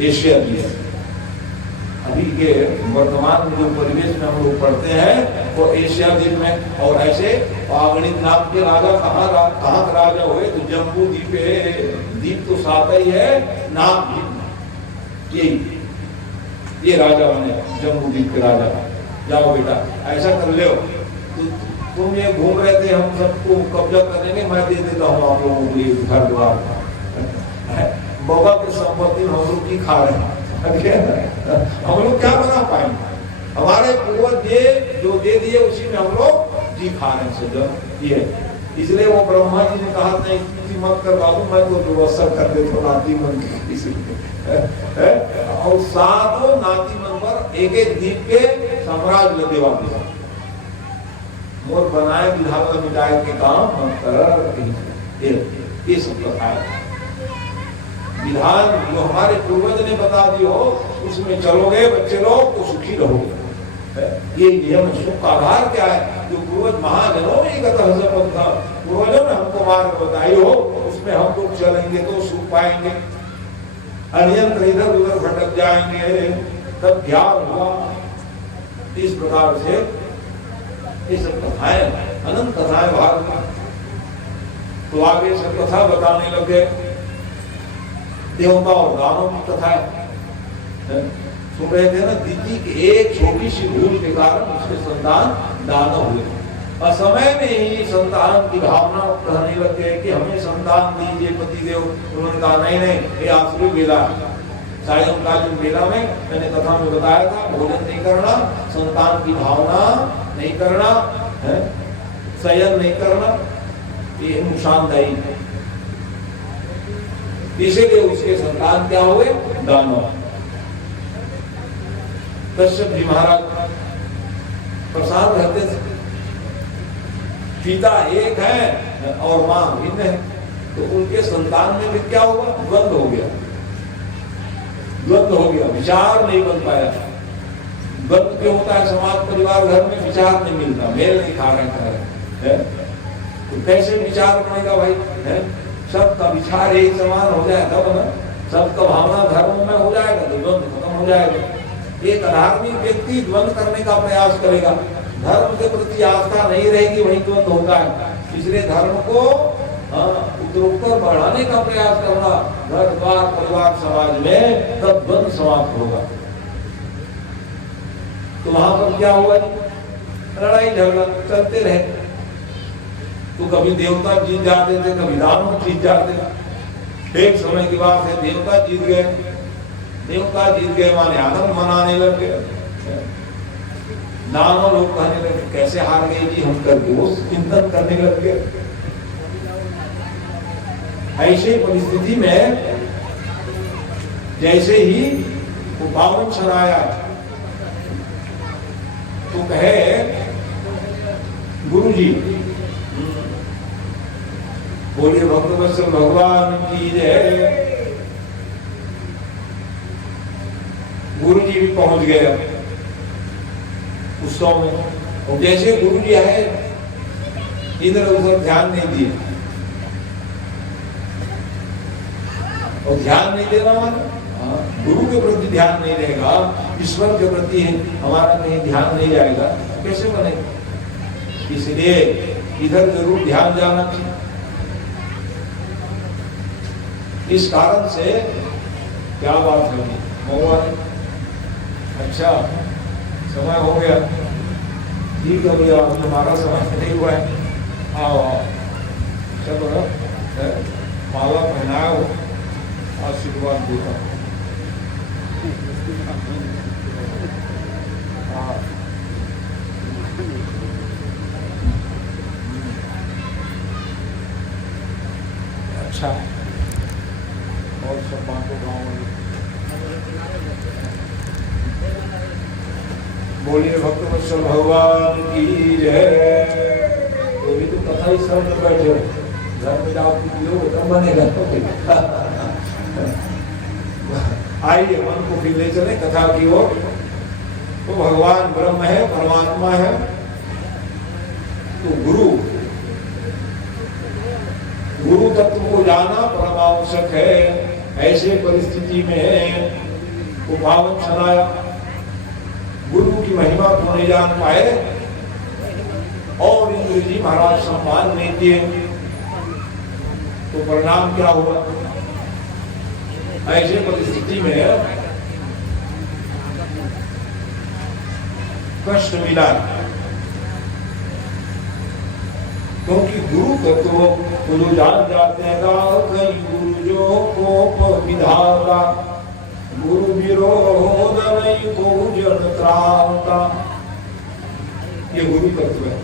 एशिया द्वीप अभी के वर्तमान जो परिवेश में हम लोग पढ़ते हैं वो एशिया द्वीप में। और ऐसे अगणित नाम के राजा कहाँ राजा हुए तो जम्बू द्वीप है। द्वीप तो 7 ही है, नाम द्वीप ये राजा बने जम्बू द्वीप के राजा। जाओ बेटा ऐसा कर ले, तो तुम ये घूम रहे थे हम सबको कब्जा करेंगे, मैं दे देता हूँ आप लोगों को ये घर द्वार। बाबा के संपत्ति हम लोग की खा रहे हैं, हम लोग क्या बना पाएंगे? हमारे पूर्वज ये जो दे दिए उसी में हम लोग जी खा रहे हैं ये। इसलिए वो ब्रह्मा जी ने कहा नहीं मत कर बाबू, मैं तो व्यवस्था कर देता हूँ नाती मन की। इसलिए और 7 नाती मन पर एक द्वीप के साम्राज्य देवा दिया। मोर बनाए विधान मिटाए के काम हम कर ये सब बताया। विधान जो हमारे पूर्वज ने बता दी हो उसमें चलोगे बच्चे लोग तो सुखी रहोगे। ये नियम सुख का आधार क्या है? जो पूर्वज महाजनों ने था, पूर्वजों ने हमको मार्ग बताई हो उसमें हम लोग चलेंगे तो सुख पाएंगे। अन्यंत्र इधर उधर भटक जाएंगे तब ज्ञान हुआ। इस प्रकार से ये सब कथाएं अनंत कथाएं भारत में। तो आगे सब कथा बताने लगे देवता और दानों की कथाएं सुन रहे थे ना। दीदी की एक छोटी सी भूल के कारण उसके संतान दानव हुए और समय में ही संतान की भावना रहने लग गए कि हमें संतान दीजिए पतिदेव। उन्होंने कहा नहीं ये आसुरी बेला है। सायंकालीन बेला में मैंने कथा में बताया था भोजन नहीं करना, संतान की भावना नहीं करना, शयन नहीं करना, ये नुकसानदायी है। इसीलिए उसके संतान क्या हुए? दानव। कश्यप जी महाराज प्रसाद रहते थे, पिता एक है और मां भिन्न है, तो उनके संतान में भी क्या हुआ? द्वंद्व हो गया। द्वंद्व हो गया, विचार नहीं बन पाया। द्वंद्व क्यों होता है? समाज परिवार घर में विचार नहीं मिलता, मेल नहीं खा रहे तो कैसे विचार बनेगा भाई? सबका विचार एक समान हो जाए तब ना सबका भावना धर्म में हो जाएगा तो द्वंद्व खत्म हो जाएगा। एक अधार्मिक व्यक्ति द्वंद्व करने का प्रयास करेगा, धर्म के प्रति आस्था नहीं रहेगी, वही द्वंद्व होता है। इसलिए धर्म को उत्तरोत्तर बढ़ाने का प्रयास करना, घर द्वार परिवार समाज में, तब द्वंद्व समाप्त होगा। तो वहां पर क्या हुआ, लड़ाई झगड़ा चलते रहे। तो कभी देवता जीत जाते थे, कभी दानव जीत जाते थे। एक समय की बात है, देवता जीत गए। देवता जीत गए माने आनंद मनाने लग गए। दानव लोग कहने लगे कैसे हार गए जी हम, करके वो चिंतन करने लग गए। ऐसे परिस्थिति में जैसे ही वो बावन छराया तो कहे गुरु जी, बोलिए भक्तवत्सल भगवान की जय। गुरु जी भी पहुंच गए उत्सव में। और जैसे गुरु जी आए, इधर उधर ध्यान नहीं दिए। और ध्यान नहीं देना माने गुरु के प्रति ध्यान नहीं रहेगा, ईश्वर के प्रति हमारा कहीं ध्यान नहीं जाएगा, कैसे बनेगा। इसलिए इधर जरूर ध्यान जाना चाहिए। इस कारण से क्या बात है भगवान, अच्छा समय हो गया, ठीक है भैया, हमारा समय नहीं हुआ है, आओ आओ चलो माला पहनाओ, आशीर्वाद देता। अच्छा, और सब बातों गाँव में बोलिए भक्तवत्सल भगवान की जय। तो भी तो कथा ही सब में बैठे हो, घर में जाओ पियो तब बनेगा। आइए मन को फिर ले चले कथा की ओर। तो भगवान ब्रह्म है, परमात्मा है, तो गुरु तत्व को जाना परम आवश्यक है। ऐसे परिस्थिति में वो पावन छनाया, गुरु की महिमा को नहीं जान पाए और इंद्र जी महाराज सम्मान नहीं दिए, तो परिणाम क्या हुआ। ऐसे परिस्थिति में कष्ट मिला, क्योंकि गुरु तत्व को जो जान जाते हैं, गुरु जो कोप विधाता, गुरु विरोध नहीं को जन त्राता, ये गुरु तत्व है।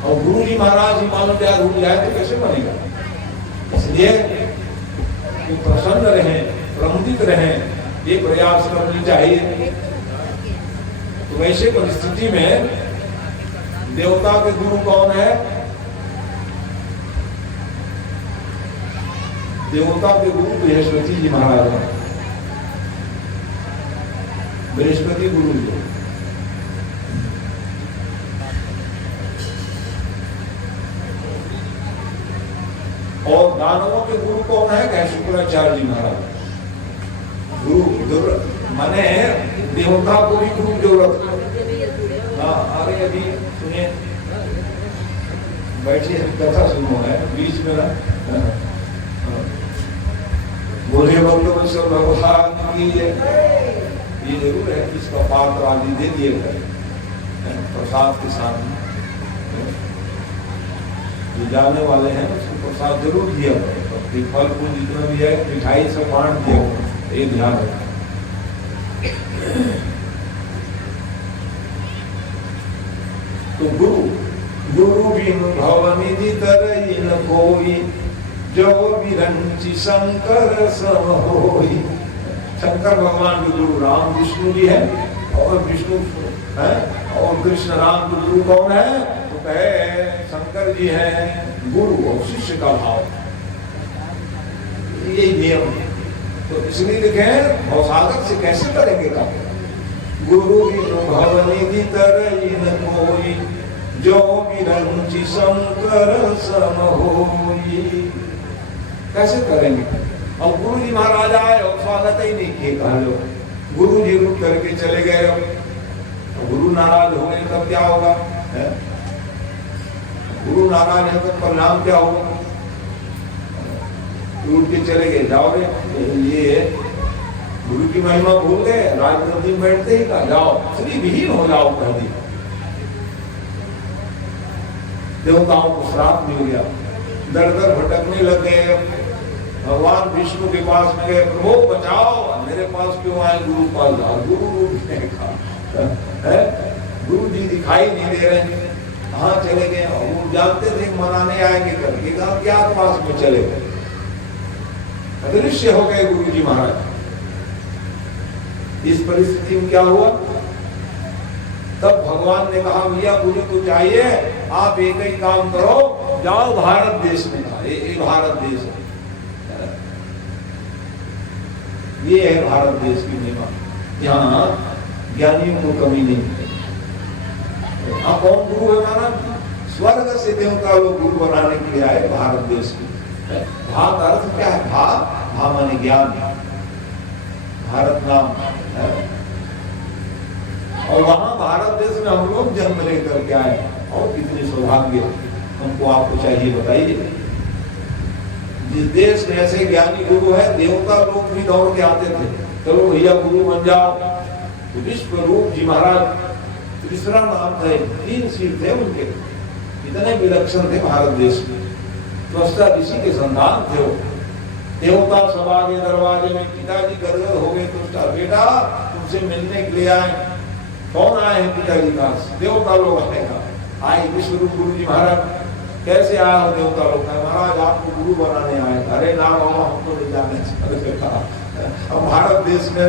और गुरु जी महाराज ही मानो प्यार हो जाए तो कैसे बनेगा। इसलिए प्रसन्न रहें, प्रमुदित रहें, ये प्रयास करनी चाहिए। तो वैसे परिस्थिति में देवता के गुरु कौन है, देवता के गुरु बृहस्पति जी महाराज हैं। बृहस्पति गुरु जी, और दानवों के गुरु कौन है, कहे शुक्राचार्य जी महाराज। गुरु माने देवता को भी गुरु जरूरत। अरे अभी सुनिए, बैठिए कथा सुनो है बीच में ना। बोले भक्तवत्सल भगवान की ये जरूर है, इसका पात्र आदि दे दिए गए प्रसाद के साथ। जो जाने वाले हैं उसको प्रसाद जरूर दिया, फल फूल जितना भी है, मिठाई सब बांट दिया, ये ध्यान रखना। तो गुरु बिन भवनिधि तरई न कोई, जो बिरंची शंकर सम होई। शंकर भगवान के गुरु राम विष्णु जी है, और विष्णु है, और कृष्ण राम के गुरु कौन है, तो कहे शंकर जी हैं गुरु और शिष्य का भाव, यही नियम है। तो इसलिए लिखे भवसागर से कैसे करेंगे काम। गुरु बिन भवनिधि तरई न कोई, जो बिरंची शंकर सम होई। कैसे करेंगे, और गुरु जी महाराज आए और स्वागत ही नहीं किए। कहा लो गुरु जी रुक करके चले गए। अब गुरु नाराज हो गए तब क्या होगा? गुरु नाराज है तो परिणाम क्या होगा? उठ के चले गए, जाओ रे ये गुरु की महिमा भूल गए, राजगद्दी में बैठते ही कहा जाओ श्री विहीन हो जाओ। कह दी देवताओं को श्राप मिल गया, दर दर भटकने लग गए। भगवान विष्णु के पास में गए, प्रभु बचाओ, मेरे पास क्यों आए? गुरु पास जाओ। गुरु रूप में कहा गुरु जी दिखाई नहीं दे रहे, कहाँ चले गए? वो जानते थे मनाने आएंगे करके, कहा क्या पास में चले गए, अदृश्य हो गए गुरु जी महाराज। इस परिस्थिति में क्या हुआ? तब भगवान ने कहा भैया गुरु तो चाहिए, आप एक ही काम करो, जाओ भारत देश में। ये भारत देश है, ये है भारत देश की महिमा, यहाँ ज्ञानियों को कमी नहीं है। हाँ कौन गुरु है माना? स्वर्ग से देवता लोग गुरु बनाने के लिए आए भारत देश की। भा का अर्थ क्या है? भा माने ज्ञान, भारत नाम है। और वहां भारत देश में हम लोग जन्म लेकर के आए, और कितनी सौभाग्य हमको आपको चाहिए बताइए। जिस देश में ऐसे ज्ञानी गुरु है, देवता लोग भी दौड़ के आते थे, चलो भैया गुरु बन जाओ। तो विश्व रूप जी महाराज, तीसरा नाम थे, 3 सिर थे उनके, इतने विलक्षण थे भारत देश में। तो ऋषि के संतान थे वो। देवता सब आगे दरवाजे में, पिताजी गदगद हो गए। तो बेटा तुमसे मिलने के लिए आए। कौन आए हैं? पिताजी का देवता लोग आए। विश्वरूप गुरु जी महाराज, कैसे आए हो? देवता लोग महाराज आपको गुरु बनाने आए। अरे ना बाबा हमको नहीं जाने, हम भारत देश में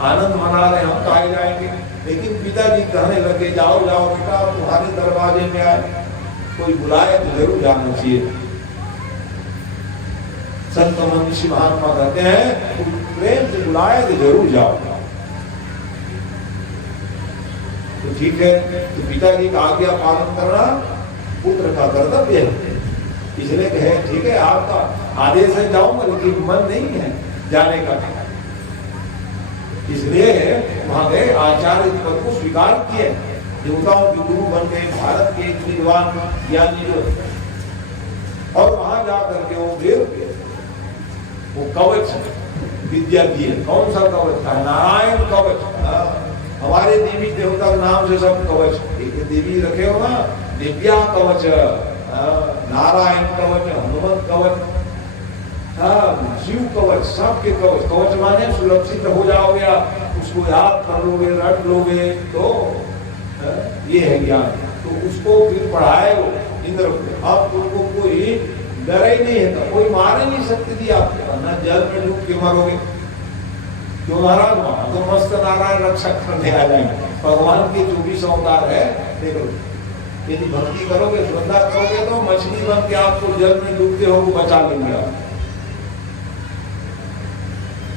आनंद मना रहे, हम कहा जाएंगे। लेकिन पिताजी कहने लगे जाओ जाओ बेटा, तुम्हारे दरवाजे में आए, कोई बुलाए तो जरूर जाना चाहिए। संत मनीषी महात्मा कहते हैं प्रेम से बुलाए तो जरूर जाओ। तो ठीक है, तो पिताजी का आज्ञा पालन करना पुत्र का कर्तव्य है। इसलिए कहे ठीक है आपका आदेश है जाऊंगा, लेकिन मन नहीं है जाने का। इसलिए वहां गए, आचार्य पद को स्वीकार किए, देवताओं के गुरु बन गए, भारत के एक विद्वान ज्ञानी। और वहां जाकर के वो कवच विद्या दिए। कौन सा कवच था? नारायण कवच। हमारे देवी देवता नाम से सब कवच, एक देवी रखे हो ना, दिव्या कवच, नारायण कवच, हनुमत कवच, शिव कवच, सबके कवच। कवच माने सुरक्षित हो जाओगे, उसको याद कर लोगे, रट लोगे, तो ये है ज्ञान। तो उसको फिर पढ़ाए वो इंद्र। अब तुमको कोई डर ही नहीं है, तो कोई मार ही नहीं सकती थी आपको, ना जल में डूब के मरोगे। क्यों महाराज? तो मस्त नारायण रक्षक करने आ जाएंगे। भगवान के 24 अवतार है, देखो। यदि भक्ति करोगे, श्रद्धा करोगे, तो मछली बन के आपको जल में डूबते हो वो बचा लेंगे आप।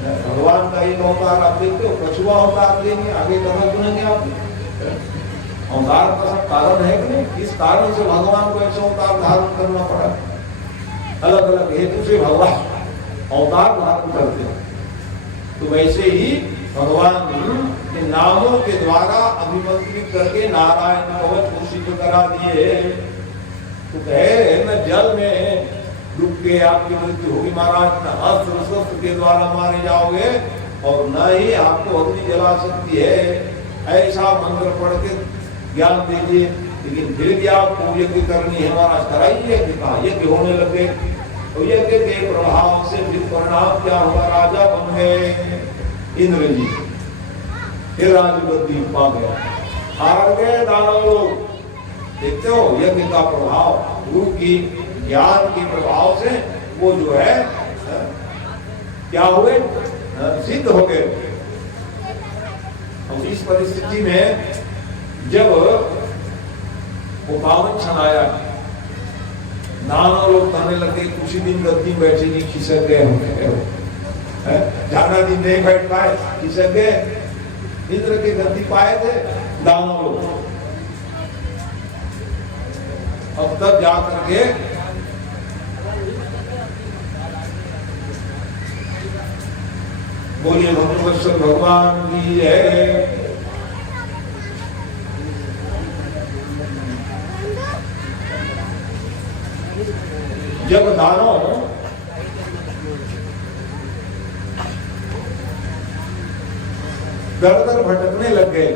भगवान का एक अवतार आप देखते हो, कछुआ अवतार लेंगे, आगे कथा सुनेंगे आप। अवतार का सब कारण है कि नहीं? किस कारण से भगवान को ऐसे अवतार धारण करना पड़ा? अलग अलग हेतु से भगवान अवतार धारण करते हैं। तो वैसे ही भगवान के नामों के द्वारा अभिमंत्रित करके नारायण कवच को सिद्ध करा दिए। तो कहे न जल में डूब के आपकी मृत्यु होगी महाराज, न अस्त्र शस्त्र के द्वारा मारे जाओगे, और न ही आपको अग्नि जला सकती है। ऐसा मंत्र पढ़ के ज्ञान दीजिए। लेकिन फिर भी आपको यज्ञ करनी है महाराज, कराइए। यज्ञ होने लगे, तो यज्ञ के प्रभाव से फिर परिणाम क्या हुआ? राजा बन गए इंद्र जी। फिर राजगद्दी पा गया, हार गए दानव लोग। देखते हो यज्ञ का प्रभाव, गुरु की ज्ञान के प्रभाव से वो जो है क्या हुए? सिद्ध हो गए। अब इस परिस्थिति में जब वो पावन क्षण आया, नाना लोग कहने लगे कुछ ही दिन गद्दी बैठे नहीं, खिसक गए होंगे, ज्यादा दिन नहीं बैठ पाए, खिसक गए। इंद्र के गद्दी पाए थे दानव लोग। अब तक जाकर के बोलिए भक्तवत्सल भगवान की जय। जब दानव दर दर भटकने लग गए,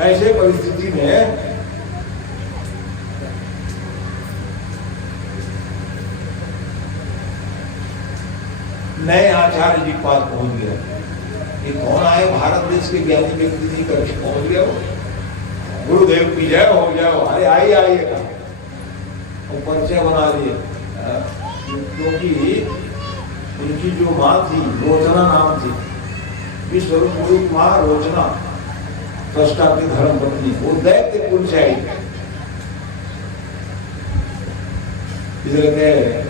ऐसे परिस्थिति में नए आचार्य जी के पास पहुंच गया। ये कौन आए, भारत देश के ज्ञानी व्यक्ति नहीं करके पहुंच गया। गुरुदेव की जय हो, जय हो, अरे आइएगा। परिचय बना दिए, क्योंकि उनकी जो माँ थी, रोचना नाम थी, विश्वरूप गुरु माँ रोचना, त्वष्टा की धर्म पत्नी, वो दैत्य कुल से आई। इसलिए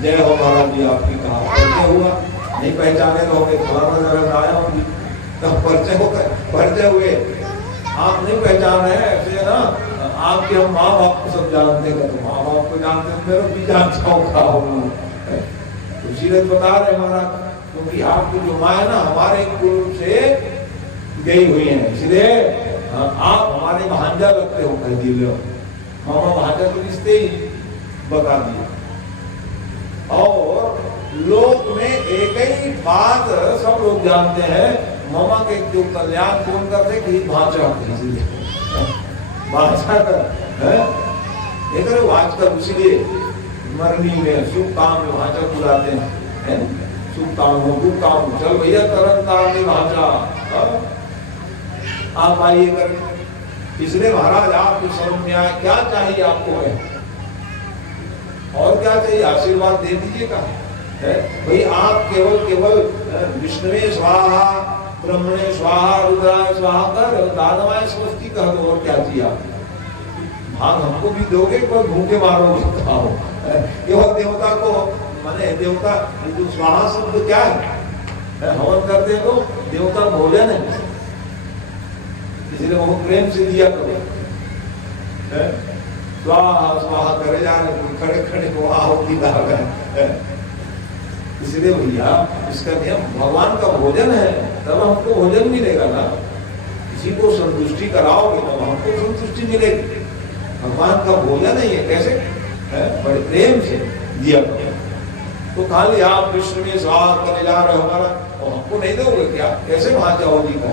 जय हो महाराज जी, आपकी कहा परिचय हुआ, नहीं पहचाने तो होंगे, फलाना जगह आया होंगी, तब परिचय हुए। आप नहीं पहचान रहे ऐसे ना, आपके हम माँ बाप को सब जानते हैं, तो माँ बाप को जानते हैं, मेरे भी जानता हूँ। इसीलिए बता रहे महाराज, क्योंकि आपकी जो माँ है ना, हमारे कुल से गई हुई है, इसलिए आप हमारे भांजा लगते हो, कह दिए मामा भांजा तो रिश्ते ही बता दिए। और लोक में एक ही बात सब लोग जानते हैं, मामा के जो कल्याण कौन करते कि भाषा आजकल, इसलिए मरनी में शुभ काम में भाषा बुलाते हैं, शुभ काम हो, दुख काम हो, चल भैया तरन काम में भाषा आप आइए कर। इसलिए महाराज आपकी समझ में आए, क्या चाहिए आपको है और क्या चाहिए, आशीर्वाद दे दीजिएगा। भाई आप केवल विष्णुवे स्वाहा, ब्रह्मणे स्वाहा, रुद्राय स्वाहा कर दानवाय स्वस्ति कह दो, और क्या चाहिए आप? भाग हमको भी दोगे, पर भूखे मारोगे खाओ। केवल देवता को, माने देवता जो स्वाहा शब्द क्या है, हवन करते हो देवता भोजन है, इसलिए बहुत प्रेम से दिया करो। स्वाहा स्वाहा करे जा रहे, खड़े खड़े को आहुति डाल रहे। इसलिए भैया इसका नियम, भगवान का भोजन है, तब हमको भोजन मिलेगा ना। किसी को संतुष्टि कराओगे तब हमको संतुष्टि मिलेगी। भगवान का भोजन है ये, कैसे बड़े प्रेम से दिया करो। तो खाली आप विष्णु में स्वाहा करे जा रहे हमारा, और हमको नहीं दोगे क्या? कैसे भाषा होगी का?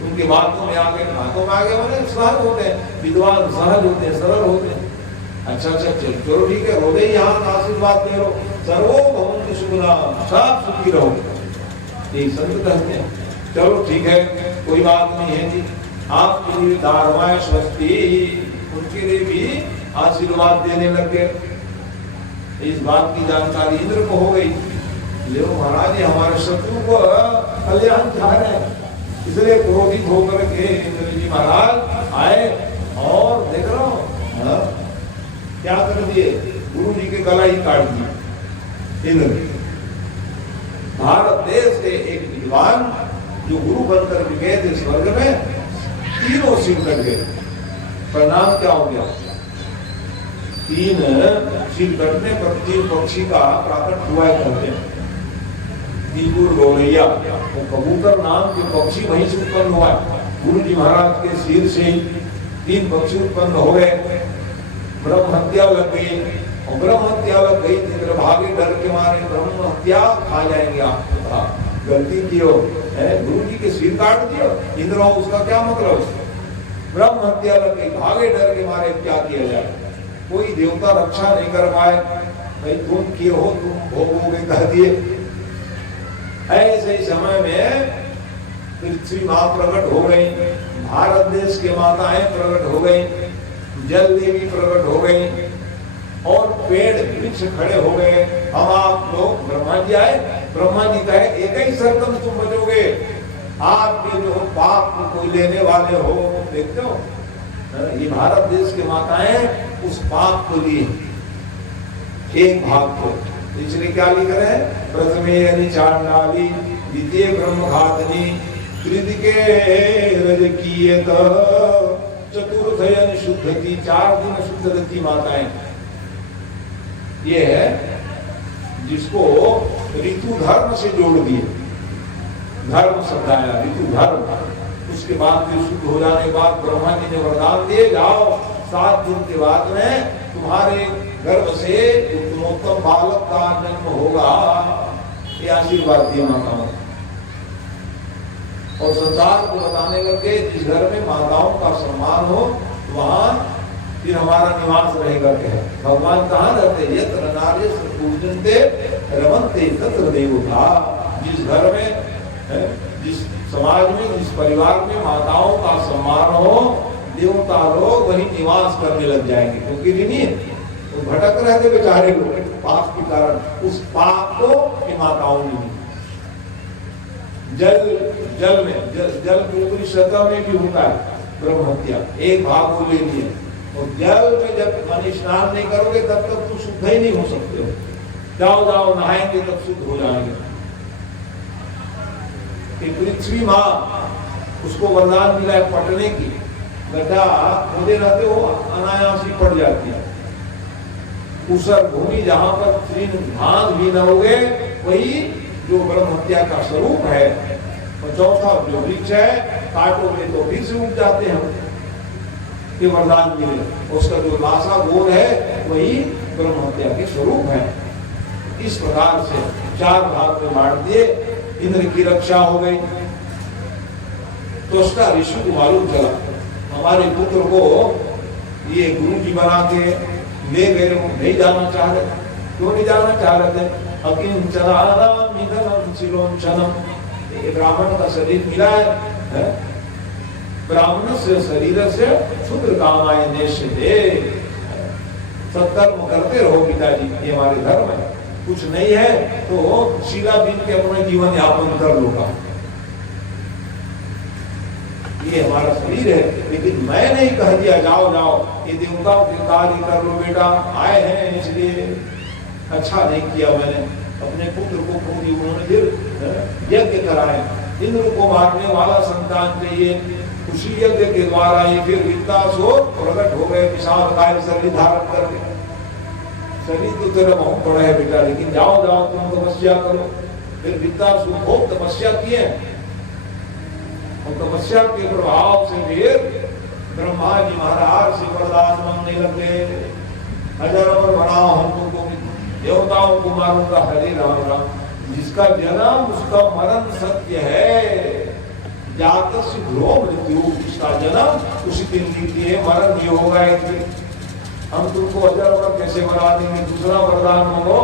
उनकी बातों में आगे मैंने सहज होते हैं, विद्वान सहज होते हैं, सरल होते हैं। अच्छा चलो ठीक है, रोदे यहाँ आशीर्वाद दे रो, सर्वो भवन्तु सुखिनः, सब सुखी रहो, ये संत कहते हैं। चलो ठीक है, कोई बात नहीं है जी, आपके लिए दारवाय स्वस्ति, उनके लिए भी आशीर्वाद देने लग गए। इस बात की जानकारी इंद्र को हो गई, ले महाराज हमारे शत्रु को कल्याण चाह रहे हैं, इसलिए क्रोधित होकर के इंद्र जी महाराज आए और देख रहा हूँ क्या कर दिए, गुरु जी के गला ही काट दिए इंद्र। भारत देश के एक विद्वान जो गुरु बनकर के गए थे स्वर्ग में, तीनों सिर कट गए। परिणाम क्या हो गया? तीन सिर कटने पर तीन पक्षी का प्राकट हुआ करते हैं। दीपुर गौरैया, वो कबूतर नाम के पक्षी वहीं से उत्पन्न हुआ। गुरु जी महाराज के सिर से तीन पक्षी उत्पन्न हो गए। ब्रह्म हत्या लग गई, और ब्रह्म हत्या लग गई तो भागे डर के मारे, ब्रह्म हत्या खा जाएंगे आप, गलती की हो, गुरु जी के सिर काट दिया इंद्र, उसका क्या मतलब? ब्रह्म हत्या लग गई, भागे डर के मारे, क्या किया जाए? कोई देवता रक्षा नहीं कर पाए, भाई तुम किए हो, तुम भोगोगे कह दिए। ऐसे ही समय में पृथ्वी माँ प्रकट हो गई, भारत देश के माताएं प्रकट हो गई, जल देवी प्रकट हो गई, और पेड़ वृक्ष खड़े हो गए। हम आप लोग, ब्रह्मा जी आए, ब्रह्मा जी कहे एक ही शर्त में तुम बचोगे, आपके जो पाप को कोई लेने वाले हो, देखते हो ये भारत देश के माताएं उस पाप को लिए एक भाग को, इसलिए क्या लिख रहे हैं? प्रथमे अनिचांडाली, द्वितीय ब्रह्मघातनी, तृतीय रजकीयत, चतुर्थ शुद्ध की, 4 दिन शुद्ध की माताएं। ये है जिसको ऋतु धर्म से जोड़ दिए, धर्म शब्द आया, ऋतु धर्म। उसके बाद फिर शुद्ध हो जाने के बाद ब्रह्मा जी ने वरदान दिए, जाओ 7 दिन के बाद में तुम्हारे गर्भ से उत्तमोत्तम बालक का जन्म होगा, ये आशीर्वाद दिया माताओं। और संसार को बताने लगे जिस घर में माताओं का सम्मान हो वहां फिर हमारा निवास रहेगा। क्या भगवान कहाँ रहते? यत्र नार्यस्त्र पूजन्ते रमन्ते तत्र देवता। जिस घर में, जिस समाज में, जिस परिवार में माताओं का सम्मान हो, देवता लोग वही निवास करने लग जाएंगे। क्योंकि नहीं तो भटक रहे थे बेचारे लोग पाप के कारण, उस पाप को की माताओं ने जल में जल के ऊपरी सतह में भी होता है ब्रह्म हत्या, एक भाग वो ले लिए। और जल में जब मन स्नान नहीं करोगे तब तक तुम शुद्ध ही नहीं हो सकते हो। जाओ जाओ नहाएंगे तब शुद्ध हो जाएंगे। पृथ्वी माँ उसको वरदान मिला है पटने की, गड्ढा खोदे रहते हो अनायास ही पड़ जाती है। ऊसर भूमि जहां पर घास भी न होगे वही जो ब्रह्म हत्या का स्वरूप है। और चौथा जो वृक्ष है काटोगे तो फिर से उग जाते हैं, ये वरदान मिले। उसका जो लाशा गोल है वही ब्रह्म हत्या के स्वरूप है। इस प्रकार से 4 भाग में बांट दिए, इंद्र की रक्षा हो गई। तो उसका ऋषि को मालूम चला हमारे पुत्र को ये गुरु जी बना के ले गए, नहीं जाना चाह रहे। क्यों नहीं जाना चाह रहे थे? अकिंचनानां निधनं शिलोंचनम, ये ब्राह्मण का शरीर मिला है, ब्राह्मण से शरीर से शूद्र कामाय नेष्यते। सत्कर्म करते रहो पिताजी, ये हमारे धर्म है। कुछ नहीं है तो शीला बिन के अपना जीवन यापन कर लो, ये हमारा शरीर है। लेकिन मैं नहीं कह दिया जाओ जाओ ये देवताओं के कार्य कर लो बेटा, आए हैं इसलिए। अच्छा नहीं किया मैंने, अपने पुत्र को पूरी उन्होंने फिर यज्ञ कराए। इंद्र को मारने वाला संतान चाहिए, उसी यज्ञ के द्वारा ही फिर विद्यासुर प्रकट हो गए विशाल काय शरीर धारण करके। शरीर तो तेरा बहुत बड़ा है बेटा, लेकिन जाओ जाओ तुम तपस्या करो। फिर विद्यासुर बहुत तपस्या किए, और तपस्या के प्रभाव से फिर ब्रह्मा जी महाराज से वरदान मांगने लगे, अजर बनाओ हम तुमको, देवताओं को मारूंगा। हरे राम राम। जिसका जन्म उसका मरण सत्य है। जातस्य ध्रुव मृत्यु, उसका जन्म उसी दिन नीति है, मरण ये होगा एक दिन। हम तुमको अजर कैसे बना देंगे? दूसरा वरदान मांगो।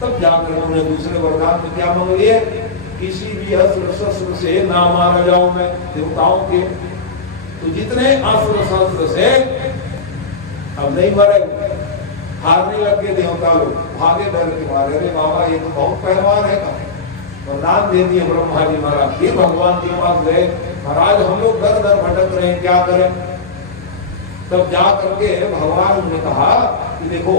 तब जाकर उन्होंने दूसरे वरदान में क्या मांग लिए? किसी भी अस्त्र शस्त्र से ना मारा जाऊं मैं देवताओं के। तो जितने अस्त्र शस्त्र से अब नहीं मरे, हारने लग गए देवता लोग, भागे डर के मारे। अरे बाबा ये तो बहुत पहलवान है का वरदान दे दिए ब्रह्मा जी महाराज। फिर भगवान के पास गए, महाराज हम लोग दर दर भटक रहे हैं, क्या करें? तब जा करके भगवान ने कहा कि देखो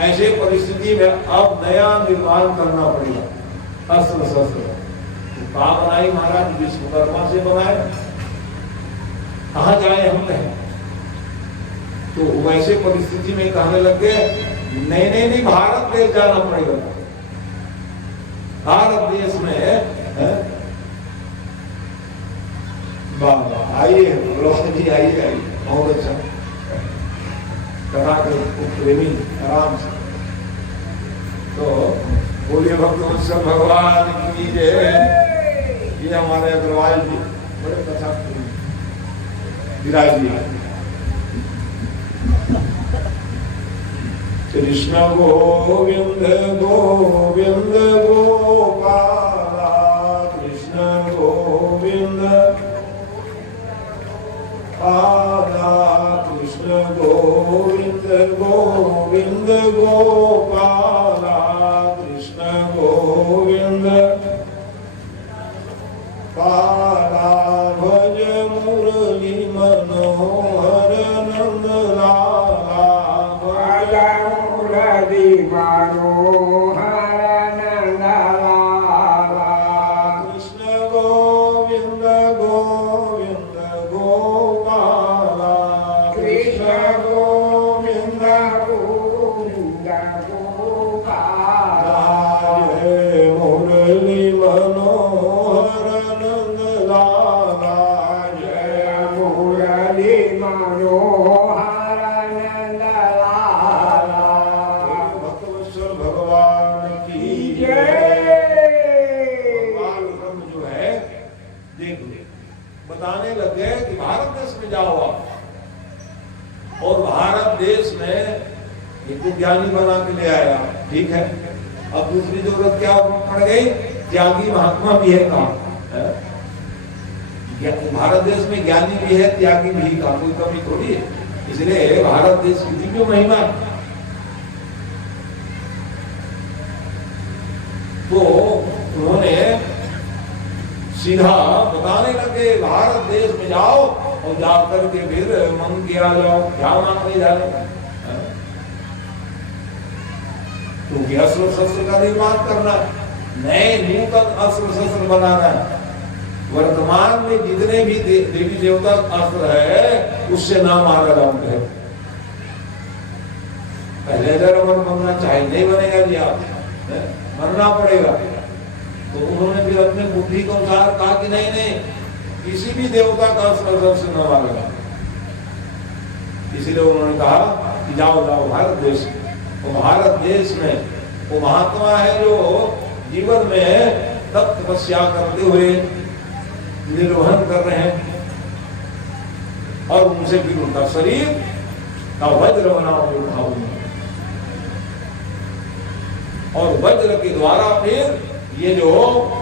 ऐसे परिस्थिति में अब नया निर्माण करना पड़ेगा अस्त्र शस्त्र। कहा बनाई महाराज? विश्वकर्मा से बनाए, कहाँ जाए हम कहें? तो वैसे परिस्थिति में कहने लगे नहीं नहीं नहीं, भारत देश जाना पड़ेगा। भारत देश में आइए जी, आइए बहुत अच्छा करा कर प्रेमी आराम से। तो बोलिए भक्त भगवान की जय। ये हमारे अग्रवाल जी बड़े कथा विराज जी। कृष्ण गोविंद गोविंद गोपाला, कृष्ण गोविंद पाला, कृष्ण गोविंद गोविंद गोपाला, कृष्ण गोविंद पाला। भज मुरली मनोहर नंद लाला, भज मुरली मनोहर नंद लाला। कृष्ण गोविंद गोविंद गोपाला, कृष्ण गोविंद गोविंद गोपाला। मनोहर नंद लाला भक्तवत्सल भगवान की जय। भगवान ब्रह्म जो है देख बताने लग गए कि भारत देश में जाओ आप, और भारत देश में एक तो ज्ञानी बना के ले आया, ठीक है। अब दूसरी जरूरत क्या पड़ गई, त्यागी महात्मा भी है कहा, भारत देश में ज्ञानी भी है त्यागी भी का कोई कमी थोड़ी है, इसलिए भारत देश की दिव्य महिमा है। तो उन्होंने सीधा बताने लगे भारत देश में जाओ और जाकर के फिर मन किया जाओ, क्या मांगने जा रहे हैं, क्योंकि अस्त्र शस्त्र का निर्माण करना है, नए नूतन अस्त्र शस्त्र बनाना है। वर्तमान में जितने भी देवी देवता अस्त्र है उससे ना मारा जाता है। पहले अगर अमर बनना चाहे नहीं बनेगा जी, आप मरना पड़ेगा। तो उन्होंने फिर अपने बुद्धि के अनुसार कहा कि नहीं नहीं, किसी भी देवता का अस्त्र से न मारेगा। इसलिए उन्होंने कहा कि जाओ जाओ भारत देश। तो भारत देश में वो महात्मा है जो जीवन में तप तपस्या करते हुए निर्वहन कर रहे हैं, और उनसे भी उनका शरीर का वज्र बना हुआ, और वज्र के द्वारा फिर ये जो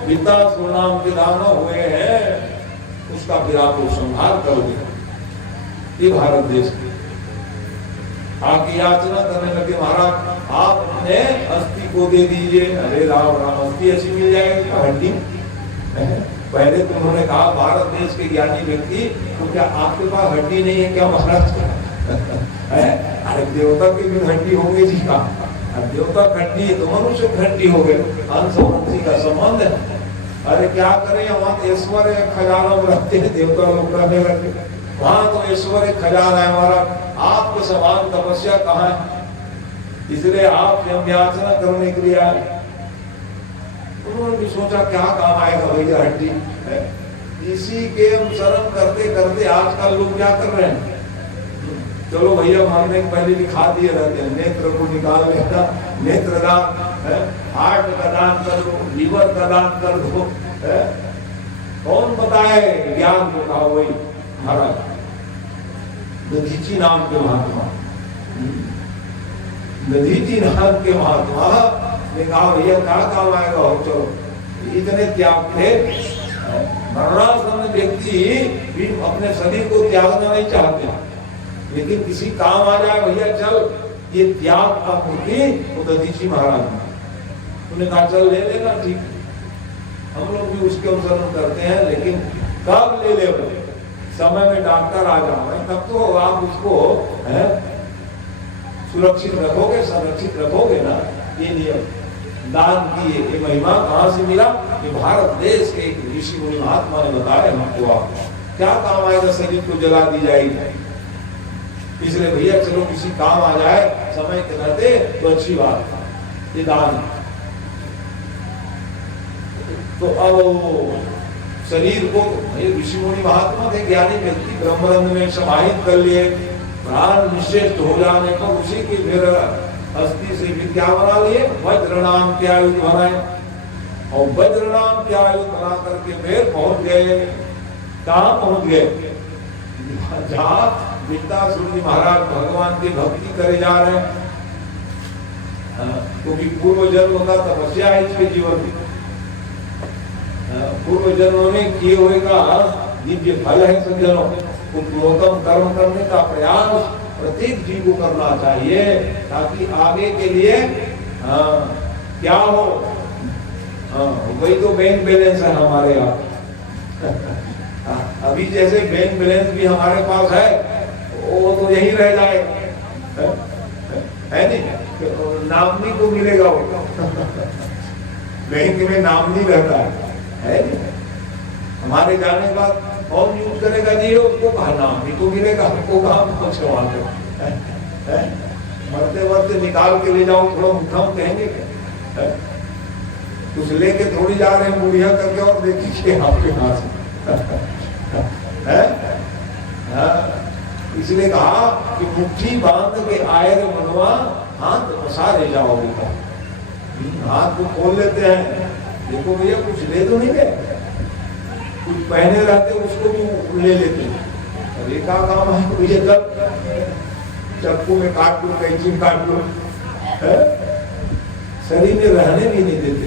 विद्यासुर नाम के दानव हुए हैं उसका फिर आप लोग संहार करोगे। ये भारत देश की आके याचना करने लगे, महाराज आप अपने अस्थि को दे दीजिए। अरे राम राम, अस्थि ऐसी मिल जाएगी हड्डी। पहले तो उन्होंने कहा भारत देश के ज्ञानी व्यक्ति, तो क्या आपके पास हड्डी नहीं है क्या महाराज? अरे देवता की भी हड्डी होंगे जी का, देवता खंडी तो मनुष्य खंडी हो गए, अंश वंशी का संबंध है। अरे क्या करें, वहाँ तो ऐश्वर्य खजाना रखते हैं देवता लोग रहने लगे, वहां तो ऐश्वर्य खजाना है हमारा, आपके समान तपस्या कहाँ है? इसलिए आप याचना करने के लिए आए। उन्होंने भी सोचा क्या काम आएगा भैया हड्डी, इसी के अनुसरण करते करते आजकल लोग क्या कर रहे हैं, चलो भैया मरने के पहले भी खा दिए रहते हैं, नेत्र को निकाल लेना, नेत्रदान, हार्ट का दान कर दो, लीवर का दान कर दो। कौन बताए ज्ञान को? कहा वही महाराज दधीची नाम के महात्मा, दधीची नाम के महात्मा ने कहा भैया क्या काम आएगा, हो चलो। इतने त्याग थे, मरणासन्न व्यक्ति भी अपने शरीर को त्यागना नहीं चाहते, लेकिन किसी काम आ जाए भैया चल, ये त्याग का मूर्ति तो दधीची महाराज ने उन्हें कहा चल ले लेना, ठीक। हम लोग भी उसके अनुसरण करते हैं, लेकिन कब ले ले, समय में डॉक्टर आ जाए तब तो आप उसको सुरक्षित रखोगे, संरक्षित रखोगे ना। ये नियम दान की ये महिमा कहाँ से मिला? कि भारत देश के एक ऋषि मुनि महात्मा ने बताया हमको। आप क्या काम आएगा, शरीर को जला दी जाएगी, इसलिए भैया चलो किसी काम आ जाए समय के रहते तो अच्छी बात, ये दान। तो अब शरीर को ऋषि मुनि महात्मा थे, ज्ञानी व्यक्ति ब्रह्मरंध्र में समाहित कर लिए, प्राण निश्चेष्ट हो जाने पर उसी की फिर अस्थि से भी क्या बना लिए, वज्र नाम के आयुध बनाए, और वज्र नाम के आयुध बना करके फिर पहुंच गए, कहाँ पहुंच गए? जहाँ विद्यासुर जी महाराज भगवान की भक्ति करे जा रहे हैं, क्योंकि पूर्व जन्म का तपस्या है इसके जीवन में, पूर्व जन्मों में किए हुए का दिव्य फल है सज्जनों। उत्तम कर्म करने का प्रयास प्रत्येक जीव को करना चाहिए, ताकि आगे के लिए क्या हो। वही तो बैंक बैलेंस है हमारे यहाँ। अभी जैसे बैंक बैलेंस भी हमारे पास है, वो तो यही रह जाएगा, है नहीं? नामनी को मिलेगा वो बैंक में नामनी रहता है नहीं? हमारे जाने के बाद कौन यूज करेगा जी? उसको कहा नामनी को मिलेगा, हमको कहा पहुंचवा दो। मरते मरते निकाल के ले जाओ, थोड़ा उठाओ, कहेंगे क्या? कुछ लेके थोड़ी जा रहे हैं बुढ़िया करके, और देखिए आपके हाथ इसलिए कहा कि मुट्ठी बांध के आए रे मनवा, हाथ पसारे जाओगे। हाथ को खोल लेते हैं, देखो भैया कुछ ले तो नहीं गए, कुछ पहने रहते उसको भी ले लेते हैं। अरे क्या काम है भैया, जब चक्कू में काट लो, कैंची में काट लो, शरीर में रहने भी नहीं देते।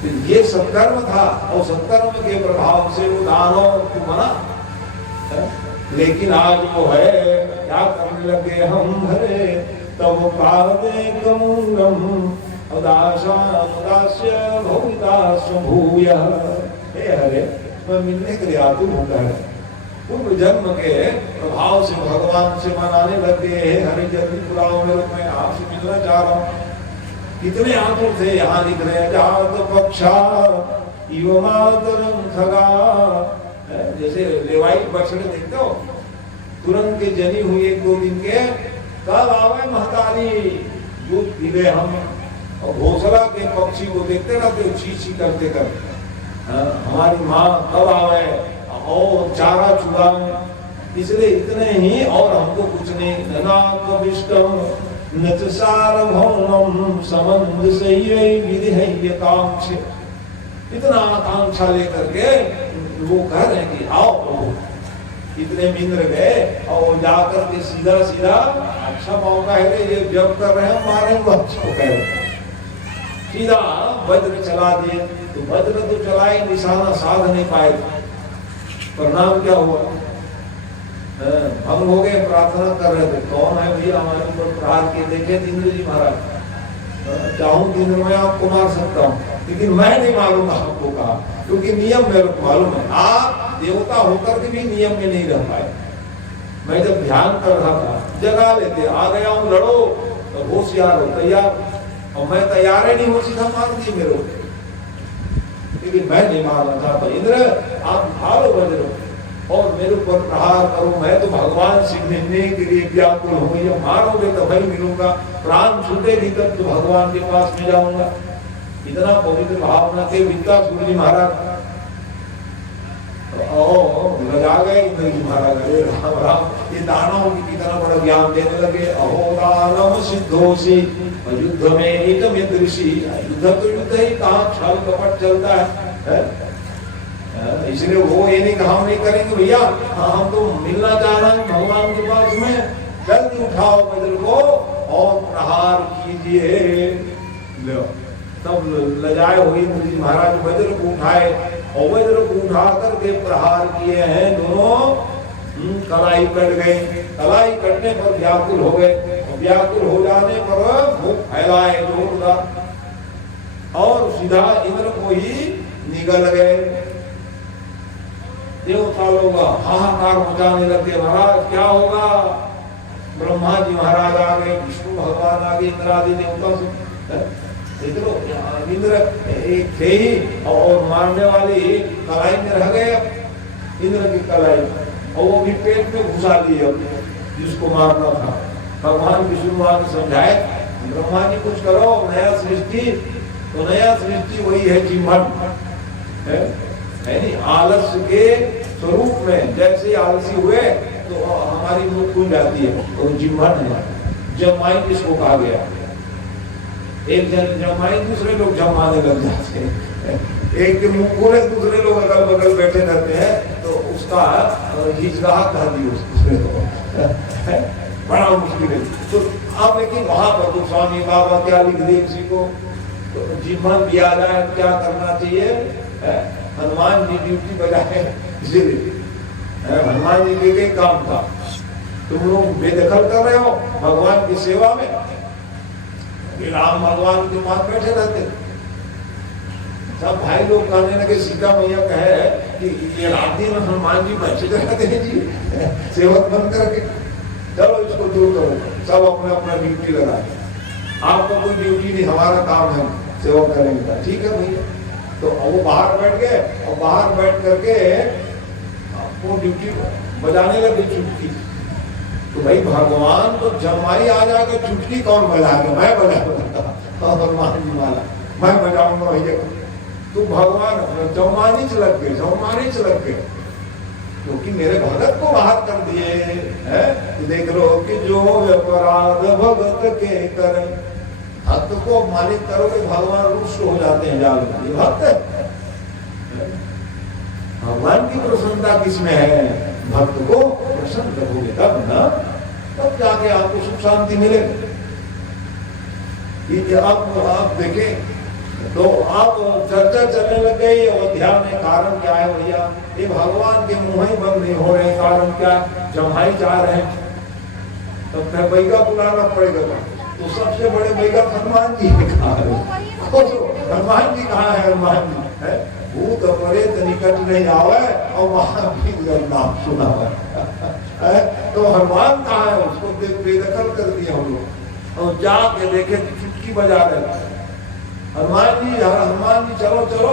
तो ये सत्कर्म था, और सत्कर्म के प्रभाव से वो दानों को मना। लेकिन आज वो है क्या करने लगे हम हरे, तब पावे कमूलम उदास्य भूय। हे हरे, मैं मिलने के लिए आतुर होता है। पूर्व जन्म के प्रभाव से भगवान से मनाने लगे, हरे जल्दी बुलाओ मेरे, मैं आपसे मिलना चाह रहा हूँ। कितने आतुर थे, यहाँ लिख रहे हैं जात पक्षा इव मातरम खगा। जैसे लेवाई बछड़े देखते हो, तुरंत के जनी हुई 1-2 दिन के, कब आवे महतारी दूध पी ले हम। और घोसला के पक्षी को देखते रहते, ची ची करते करते, हमारी माँ कब आवे और चारा चुराए। इसलिए इतने ही, और हमको कुछ नहीं। नाकविष्टम नचसारभौमम समंद से विधि है ये कांक्ष। इतना आकांक्षा लेकर के वो कह रहे हैं कि आओ। इतने मिंद्र गए और जाकर के सीधा सीधा, अच्छा मौका है ये जब कर रहे हैं मारे बच्चों कह रहे, सीधा वज्र चला दिए। तो वज्र तो चलाए, निशाना साध नहीं पाए। परिणाम क्या हुआ, भंग हो गए। प्रार्थना कर रहे थे, कौन है भैया हमारे ऊपर प्रहार किए, देखे इंद्र जी महाराज, चाहूं कि मैं आपको मार सकता हूँ, लेकिन मैं नहीं मारूंगा आपको, कहा, क्योंकि नियम मेरे को मालूम है। आप देवता होकर के भी नियम में नहीं रह पाए। मैं जब ध्यान कर रहा था, जगा लेते, आ गया हूँ लड़ो, तो होशियार हो, तैयार। और मैं तैयार ही नहीं हो, सीधा मार दिए मेरे को। लेकिन मैं नहीं मारना चाहता। इंद्र आप भालो वज्र और मेरे ऊपर प्रहार करो, मैं तो भगवान से मिलने के लिए व्याकुल हूँ। ये मारोगे तो भाई मिलूंगा, प्राण छूटेगी तब तो भगवान के पास में जाऊंगा। इतना पवित्र भावना के विद्या गुरु महाराज लगा गए। इंद्र जी महाराज अरे राम राम, ये दानव की कितना बड़ा ज्ञान देने लगे। अहो दानव सिद्धोषी युद्ध में एकम ऋषि। युद्ध तो युद्ध ही, कहाँ छल कपट चलता है। इसलिए वो ये नहीं कहा, हम नहीं करेंगे भैया, हम तो मिलना चाह रहे हैं भगवान के पास में, जल्दी उठाओ वज्र को और प्रहार कीजिए। तब लजाए हुए इंद्र जी महाराज वज्र को उठाए, और वज्र को उठा करके प्रहार किए हैं। दोनों कलाई कट गए। कलाई कटने पर व्याकुल हो गए, व्याकुल हो जाने पर मुख फैलाए जोरदार, और सीधा इंद्र को ही निगल गए। देवता लोग हाहाकार मचाने लगे, महाराज क्या होगा। ब्रह्मा जी महाराज आ गए, विष्णु भगवान आ गए, इंद्र आदि देवता से। इंद्र एक थे ही, और मारने वाली कलाई में रह गए इंद्र की कलाई, और वो भी पेट में घुसा लिए जिसको मारना था। भगवान विष्णु भगवान समझाए, ब्रह्मा जी कुछ करो, नया सृष्टि। तो नया सृष्टि वही है जिम्हन, है नहीं। आलस्य के स्वरूप में जैसे आलसी हुए तो हमारी मुख खुल जाती है, और जिम्हन है। जमाई किसको कहा गया, एक जन जमाई, दूसरे लोग जमाने लग जाते हैं। एक के मुंह खोले, दूसरे लोग अगल बगल बैठे रहते हैं, तो उसका हिजगाह कह दी दूसरे को, बड़ा मुश्किल है। तो अब लेकिन वहां पर तो स्वामी बाबा क्या लिख दिए किसी को, तो जीवन दिया जाए, क्या करना चाहिए। हनुमान जी ड्यूटी बजाए, इसीलिए हनुमान जी के काम था। तुम लोग बेदखल कर रहे हो भगवान की सेवा में। राम भगवान के पास बैठे रहते, सब भाई लोग कहने लगे, सीता मैया कहे कि ये रात दिन हनुमान जी बैठे रहते हैं जी, सेवक बन करके, चलो इसको दूर करो। सब अपने अपना ड्यूटी लगाए, आपका कोई ड्यूटी नहीं, हमारा काम है सेवक करेंगे का। ठीक है भैया। तो वो बाहर बैठ गए, और बाहर बैठ करके वो ड्यूटी बजाने लगे चुटकी। तो भाई भगवान तो जमाई आ जाएगा, चुटकी कौन बजाएगा, मैं बजाऊंगा। भगवान जी वाला मैं बजाऊंगा भैया। तो भगवान जमानी लग गए, जमानी लग गए। क्योंकि मेरे भगत को बाहर कर दिए है। तो देख लो कि जो अपराध भगत के करें, भक्त को मालिक करोगे भगवान रुष्ट हो जाते हैं। जाल ये भक्त है। भगवान की प्रसन्नता किसमें है? भक्त को प्रसन्न रखोगे तब ना, तब जाके आपको सुख शांति मिलेगी। आप देखें तो आप चर्चा चलने लग गई अयोध्या में, कारण क्या है भैया? ये भगवान के मुंह ही बंद नहीं हो रहे, कारण क्या? जमाई चाह रहे हैं, तो फिर बैगा बुलाना पड़ेगा। तो सबसे बड़े बैगा हनुमान जी कहाँ है? हनुमान जी कहाँ है? हनुमान जी है भूत प्रेत निकट नहीं आवे और महावीर नाम सुना है। तो हनुमान कहाँ है? उसको बेदखल कर दिया हम लोग। और जाके देखे चुटकी बजा रहे हनुमान जी चलो चलो।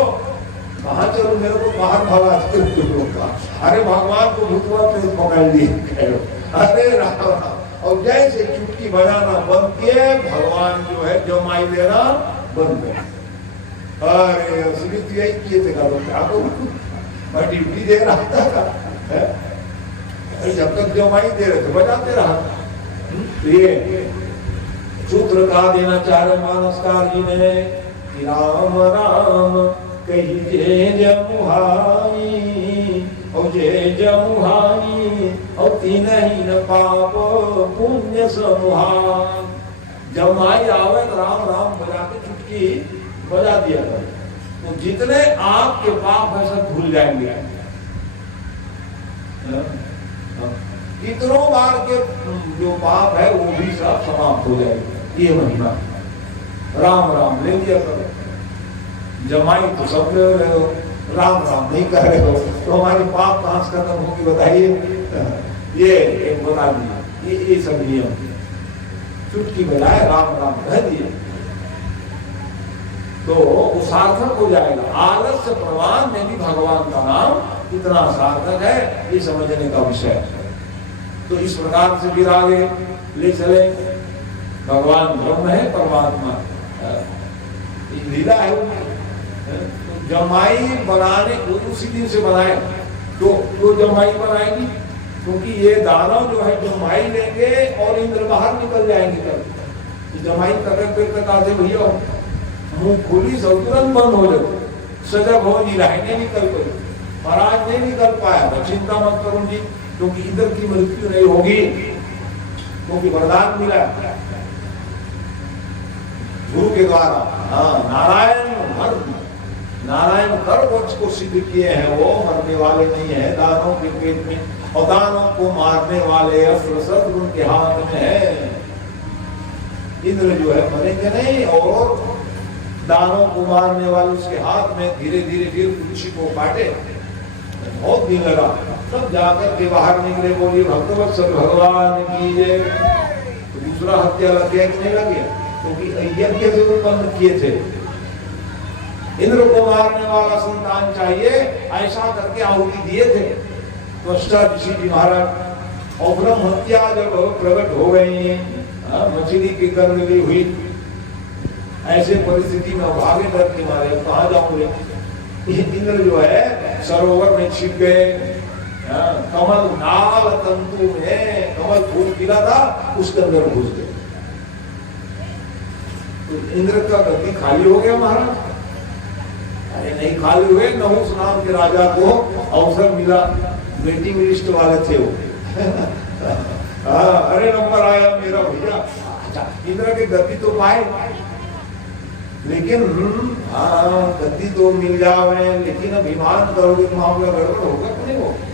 कहाँ चलो? मेरे को बाहर भगा का। अरे भगवान को भूतवा प्रेत पकड़ लिए। अरे राम। और जैसे चुटकी बजाना बंद किए, भगवान जो है जमाई देना बंद कर। अरे असली तो यही किए थे। क्या तो मैं ड्यूटी दे रहा था, जब तक जमाई दे रहे थे बजाते रहा। ये सूत्र का देना चाह रहे मानसकार जी ने, राम राम कहिए जमुहाई, और जे जमुहाई और तीन ही न पाप पुण्य समुहाई। जमाई आवे तो राम राम बजा के चुटकी बजा दिया कर, तो जितने आपके पाप है सब भूल जाएंगे। कितनों बार के जो पाप है वो भी सब समाप्त हो जाएगा। ये महिमा राम राम ले लिया करो। जमाई तो सब ले रहे हो, राम राम नहीं कर रहे हो, तो हमारे पाप कहां से खत्म होगी बताइए? ये एक बता दिया, ये सब नियम चुटकी बजाए राम राम कह दिए तो वो सार्थक हो जाएगा। आलस्य प्रमाण में भी भगवान का नाम कितना सार्थक है ये समझने का विषय है। तो इस प्रकार से फिर आगे ले चले। भगवान ब्रह्म है, परमात्मा लीला है। तो जमाई बनाने उसी दिन से बनाए तो जमाई बनाएगी, क्योंकि ये दानव जो है जमाई लेंगे और इंद्र बाहर निकल जाएंगे। कल जमाई तक आते भैया मुंह खुली सब तुरंत बंद हो जाते, सजग हो नहीं रहे, नहीं निकल पाए। महाराज नहीं निकल पाया तो चिंता मत करो जी, क्योंकि इंद्र की मृत्यु नहीं होगी, क्योंकि वरदान मिला गुरु के द्वारा। हाँ, नारायण कर्मोच्च को सिद्ध किए हैं, वो मरने वाले नहीं है दानों के पेट में, और दानों को मारने वाले अस्त्र शस्त्र उनके हाथ में है। इंद्र जो है मरेंगे नहीं, और दानों को मारने वाले उसके हाथ में। धीरे धीरे फिर कुर्सी को काटे, बहुत दिन लगा, तब जाकर के बाहर निकले। बोलिए भक्तवत्सल भगवान की जय। तो दूसरा हत्या लग गया कि नहीं लग गया? क्योंकि यज्ञ से उत्पन्न किए थे। इंद्र को मारने वाला संतान चाहिए, ऐसा करके आहुति दिए थे तो ऋषि जी महाराज। और ब्रह्म हत्या जब प्रकट हो गई, मछली की गर्भ भी हुई, ऐसे परिस्थिति में भागे डर के मारे कहा जाऊंगे। इंद्र जो है सरोवर में छिप गए, कमल नाल तंतु में कमल फूल खिला था, उसके अंदर घुस गए। तो इंद्र का गद्दी खाली हो गया महाराज। अरे नहीं खाली हुए, नहुस नाम के राजा को अवसर मिला, वेटिंग लिस्ट वाले थे वो। अरे नंबर आया मेरा भैया। अच्छा, इंद्र के गद्दी तो पाए, लेकिन गद्दी तो मिल जावे, लेकिन अभिमान करोगे तो मामला गड़बड़ होगा कि नहीं होगा?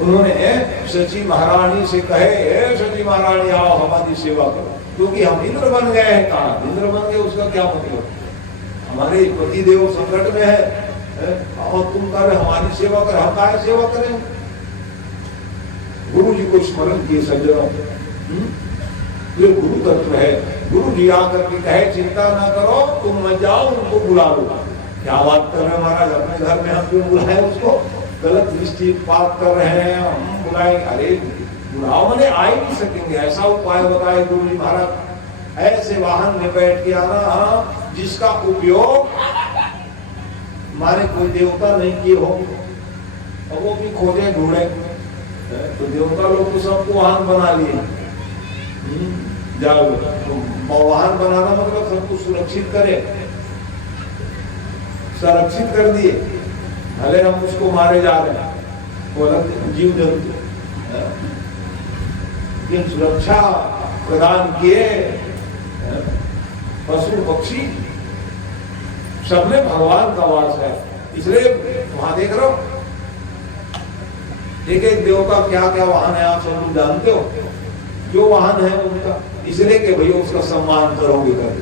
उन्होंने सची महारानी से कहे, सची महारानी आओ हमारी सेवा करो, क्योंकि हम इंद्र बन गए हैं। कहा इंद्र बन गए, उसका क्या मतलब? हमारे पति देव संकट में है और तुम कह रहे हमारी सेवा कर, हम काहे सेवा करें? गुरु जी को स्मरण किए सज्जनों, ये गुरु तत्व है। गुरु जी आकर के कहे चिंता ना करो, तुम मत जाओ, उनको बुला लो। क्या बात कर रहे हैं महाराज, अपने घर में हम क्यों बुलाए उसको? गलत दृष्टि बात कर रहे हैं, हम बुलाए? अरे बुलाओ मैंने आ ही नहीं सकेंगे, ऐसा उपाय बताए गुरु जी महाराज। ऐसे वाहन में बैठ के आना जिसका उपयोग हमारे कोई देवता नहीं किए हो, और वो भी खोजे ढूंढे, तो देवता लोग तो सबको वाहन बना लिए। जाओ, तो वाहन बनाना मतलब सबको सुरक्षित करे, संरक्षित कर दिए। भले हम उसको मारे जा रहे हैं, वो अलग जीव जंतु, ये सुरक्षा प्रदान किए। पशु पक्षी सब में भगवान का वास है, इसलिए वहां देख रहे हो एक एक देवता क्या क्या वाहन है, आप सब लोग जानते हो। जो वाहन है उनका, इसलिए कि भैया उसका सम्मान करोगे कर।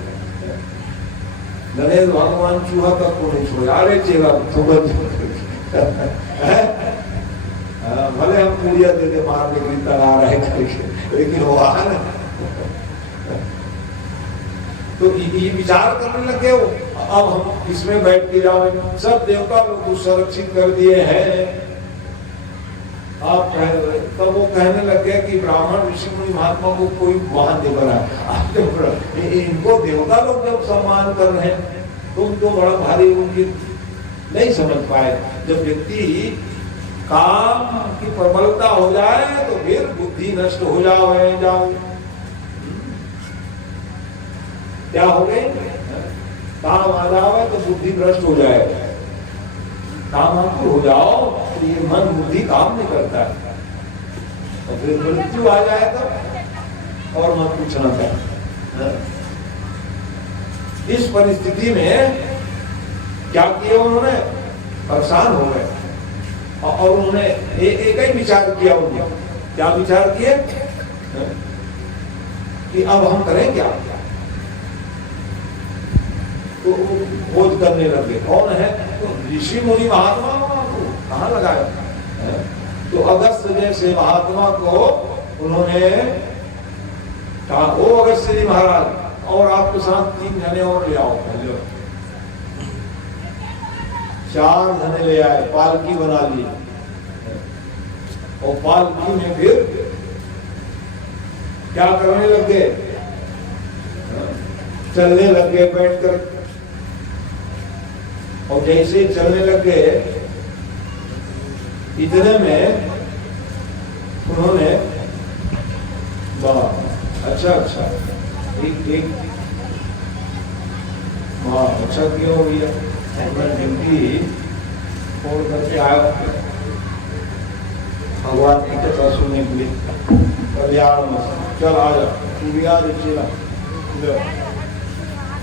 गणेश भगवान चूहा तक को नहीं छोड़े, अरे चेला भले हम पूरिया देते मारने के लिए तैयार है करके, लेकिन वाहन तो ये विचार करने लगे हो। अब हम इसमें बैठ के जाओ, सब देवता लोग को संरक्षित कर दिए हैं। आप तब वो कहने लगे कि ब्राह्मण ऋषि मुनि महात्मा को कोई वाहन दे रहा है, इनको देवता लोग जब सम्मान कर रहे हैं, तुम तो बड़ा भारी उनकी नहीं समझ पाए। जब व्यक्ति काम की प्रबलता हो जाए तो फिर बुद्धि नष्ट हो जाओ। क्या हो गए, काम आ जाओ तो बुद्धि भ्रष्ट हो जाए। काम हो जाओ तो ये मन बुद्धि काम नहीं करता है, और फिर मृत्यु आ जाए तो और मत पूछना था। इस परिस्थिति में क्या किया उन्होंने, परेशान हो गए और उन्होंने एक ही विचार किया। उन्होंने क्या विचार किए कि अब हम करें क्या, तो खोज करने लगे कौन है, तो ऋषि मुनि महात्मा को कहाँ लगाया। तो अगस्त जैसे महात्मा को उन्होंने कहा, ओ अगस्त जी महाराज, और आपके साथ 3 जने और ले आओ। पहले 4 जने ले आए, पालकी बना ली, और पालकी में फिर क्या करने लगे, चलने लगे बैठकर। और जैसे चलने लगे इतने में उन्होंने अच्छा एक अच्छा क्यों हो गया, मैं ड्यूटी छोड़ करके आया भगवान की कथा सुनने के लिए कल्याण में। चल आ जा, तू भी आ चला,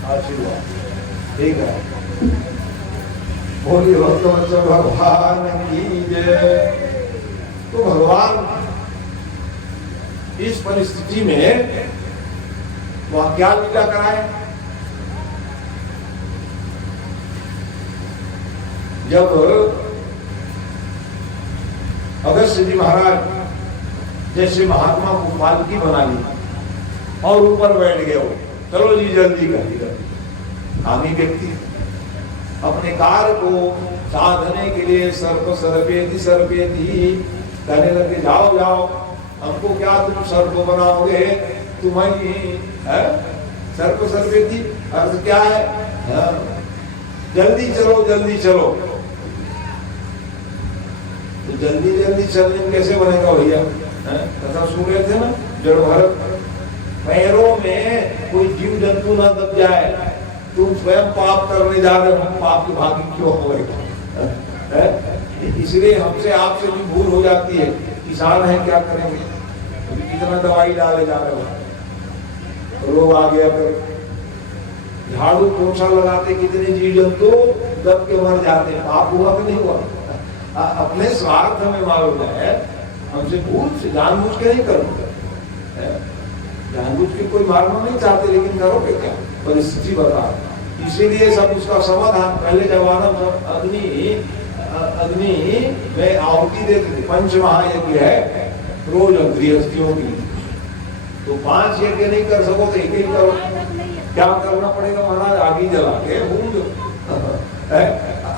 आशीर्वाद, ठीक है। बोलिए भक्तवत्सल भगवान की जय। तो भगवान इस परिस्थिति में वह क्या लीला कराए, जब अगस्त्य जी महाराज जैसे महात्मा को पालकी बना ली और ऊपर बैठ गए, चलो जी जल्दी कर। हामी व्यक्ति अपने कार्य को साधने के लिए सर्पेति कहने लगे, जाओ, हमको क्या तुम सर्प बनाओगे, तुम्हें सर्पेति अर्थ क्या है, जल्दी चलो। तो जल्दी चलने में कैसे बनेगा भैया, कथा सुन रहे थे ना, जड़ भरत पैरों में कोई जीव जंतु ना दब जाए, तुम स्वयं पाप करने जा रहे हो, हम पाप के भागी क्यों हो गए। इसलिए हमसे आपसे भी भूल हो जाती है। किसान है क्या करेंगे, कितना दवाई डाले जा रहे हो, रोग आ गया, फिर झाड़ू पोछा लगाते कितने जीव जंतु दब के मर जाते हैं। पाप हुआ कि नहीं हुआ, अपने स्वार्थ में मालूम है, हमसे भूल से जानबूझ के नहीं करोगे, जानबूझ के कोई मारना नहीं चाहते, लेकिन करोगे क्या, परिस्थिति बता। इसीलिए सब उसका समाधान, पहले जमाना में अग्नि में आहुति देते थे, 5 महायज्ञ है रोज गृहस्थियों की, तो 5 यज्ञ नहीं कर सको तो एक करो। क्या करना पड़ेगा महाराज, आग जला के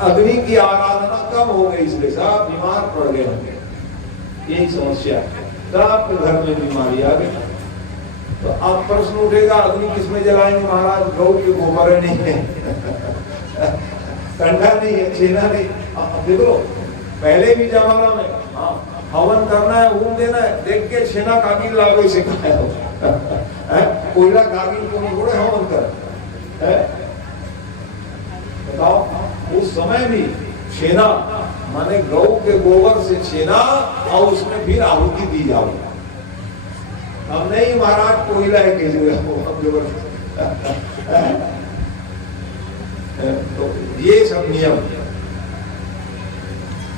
अग्नि की आराधना कम हो गई, इसलिए सब बीमार पड़ गए होंगे, यही समस्या है, सबके घर में बीमारी आ गई। तो अब प्रश्न उठेगा, अग्नि किसमें जलाएंगे महाराज, गौ के गोबर नहीं है, कंडा नहीं है, छेना नहीं। देखो पहले भी जमाना में हाँ हवन करना है, ऊन देना है, देख के छेना कागिल लागो से खाया हो कोयला कागिल को थोड़े हवन कर बताओ। उस समय भी छेना माने गौ के गोबर से छेना और उसमें फिर आहुति दी जाओ। अब नहीं महाराज कोयला है कि जो तो ये सब नियम,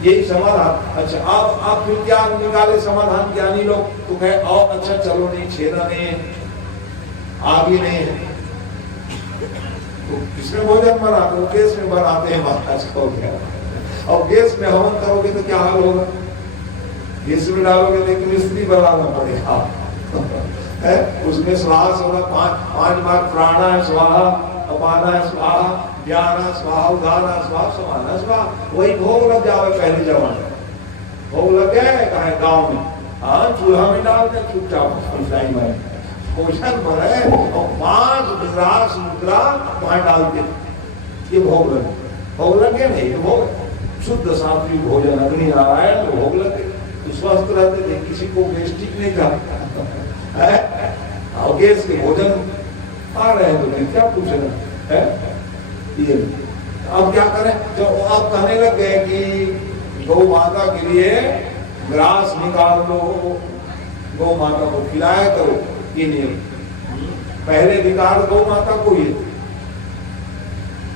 यही समाधान। अच्छा आप फिर क्या निकाले समाधान ज्ञानी लोग तो कहे और अच्छा चलो नहीं छेना नहीं है, आगे नहीं है तो किसमें भोजन बनाते हो? गैस में बनाते हैं महाराज को क्या। और गैस में हवन करोगे तो क्या हाल होगा? गैस में डालोगे तो एक मिस्त्री बनाना पड़ेगा उसमें स्वाहा होगा 5 बार प्राणा स्वाहा, अपाना स्वाहा, ज्ञाना स्वाहा, उदाना स्वाहा, समाना स्वाहा। वही भोग लग जाओगे पहले जमाने भोग लग गए कहा गाँव में हाँ चूल्हा में डाल के चुपचाप भोजन बने और 5 गिलास मुद्रा वहां डाल के ये भोग लगे नहीं तो भोग शुद्ध सात्विक भोजन अग्नि नारायण तो भोग लगे तो स्वस्थ रहते थे, किसी को गैस्ट्रिक नहीं था और गैस के भोजन आ रहे हैं तो क्या पूछ रहे हैं ये। अब क्या करें जब आप कहने लग गए कि गौ माता के लिए ग्रास निकाल लो, गौ माता को खिलाया करो, ये नियम पहले निकाल गौ माता को, ये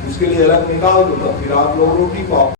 उसके लिए अलग निकाल दो तो फिर आप लोग रोटी पाओ।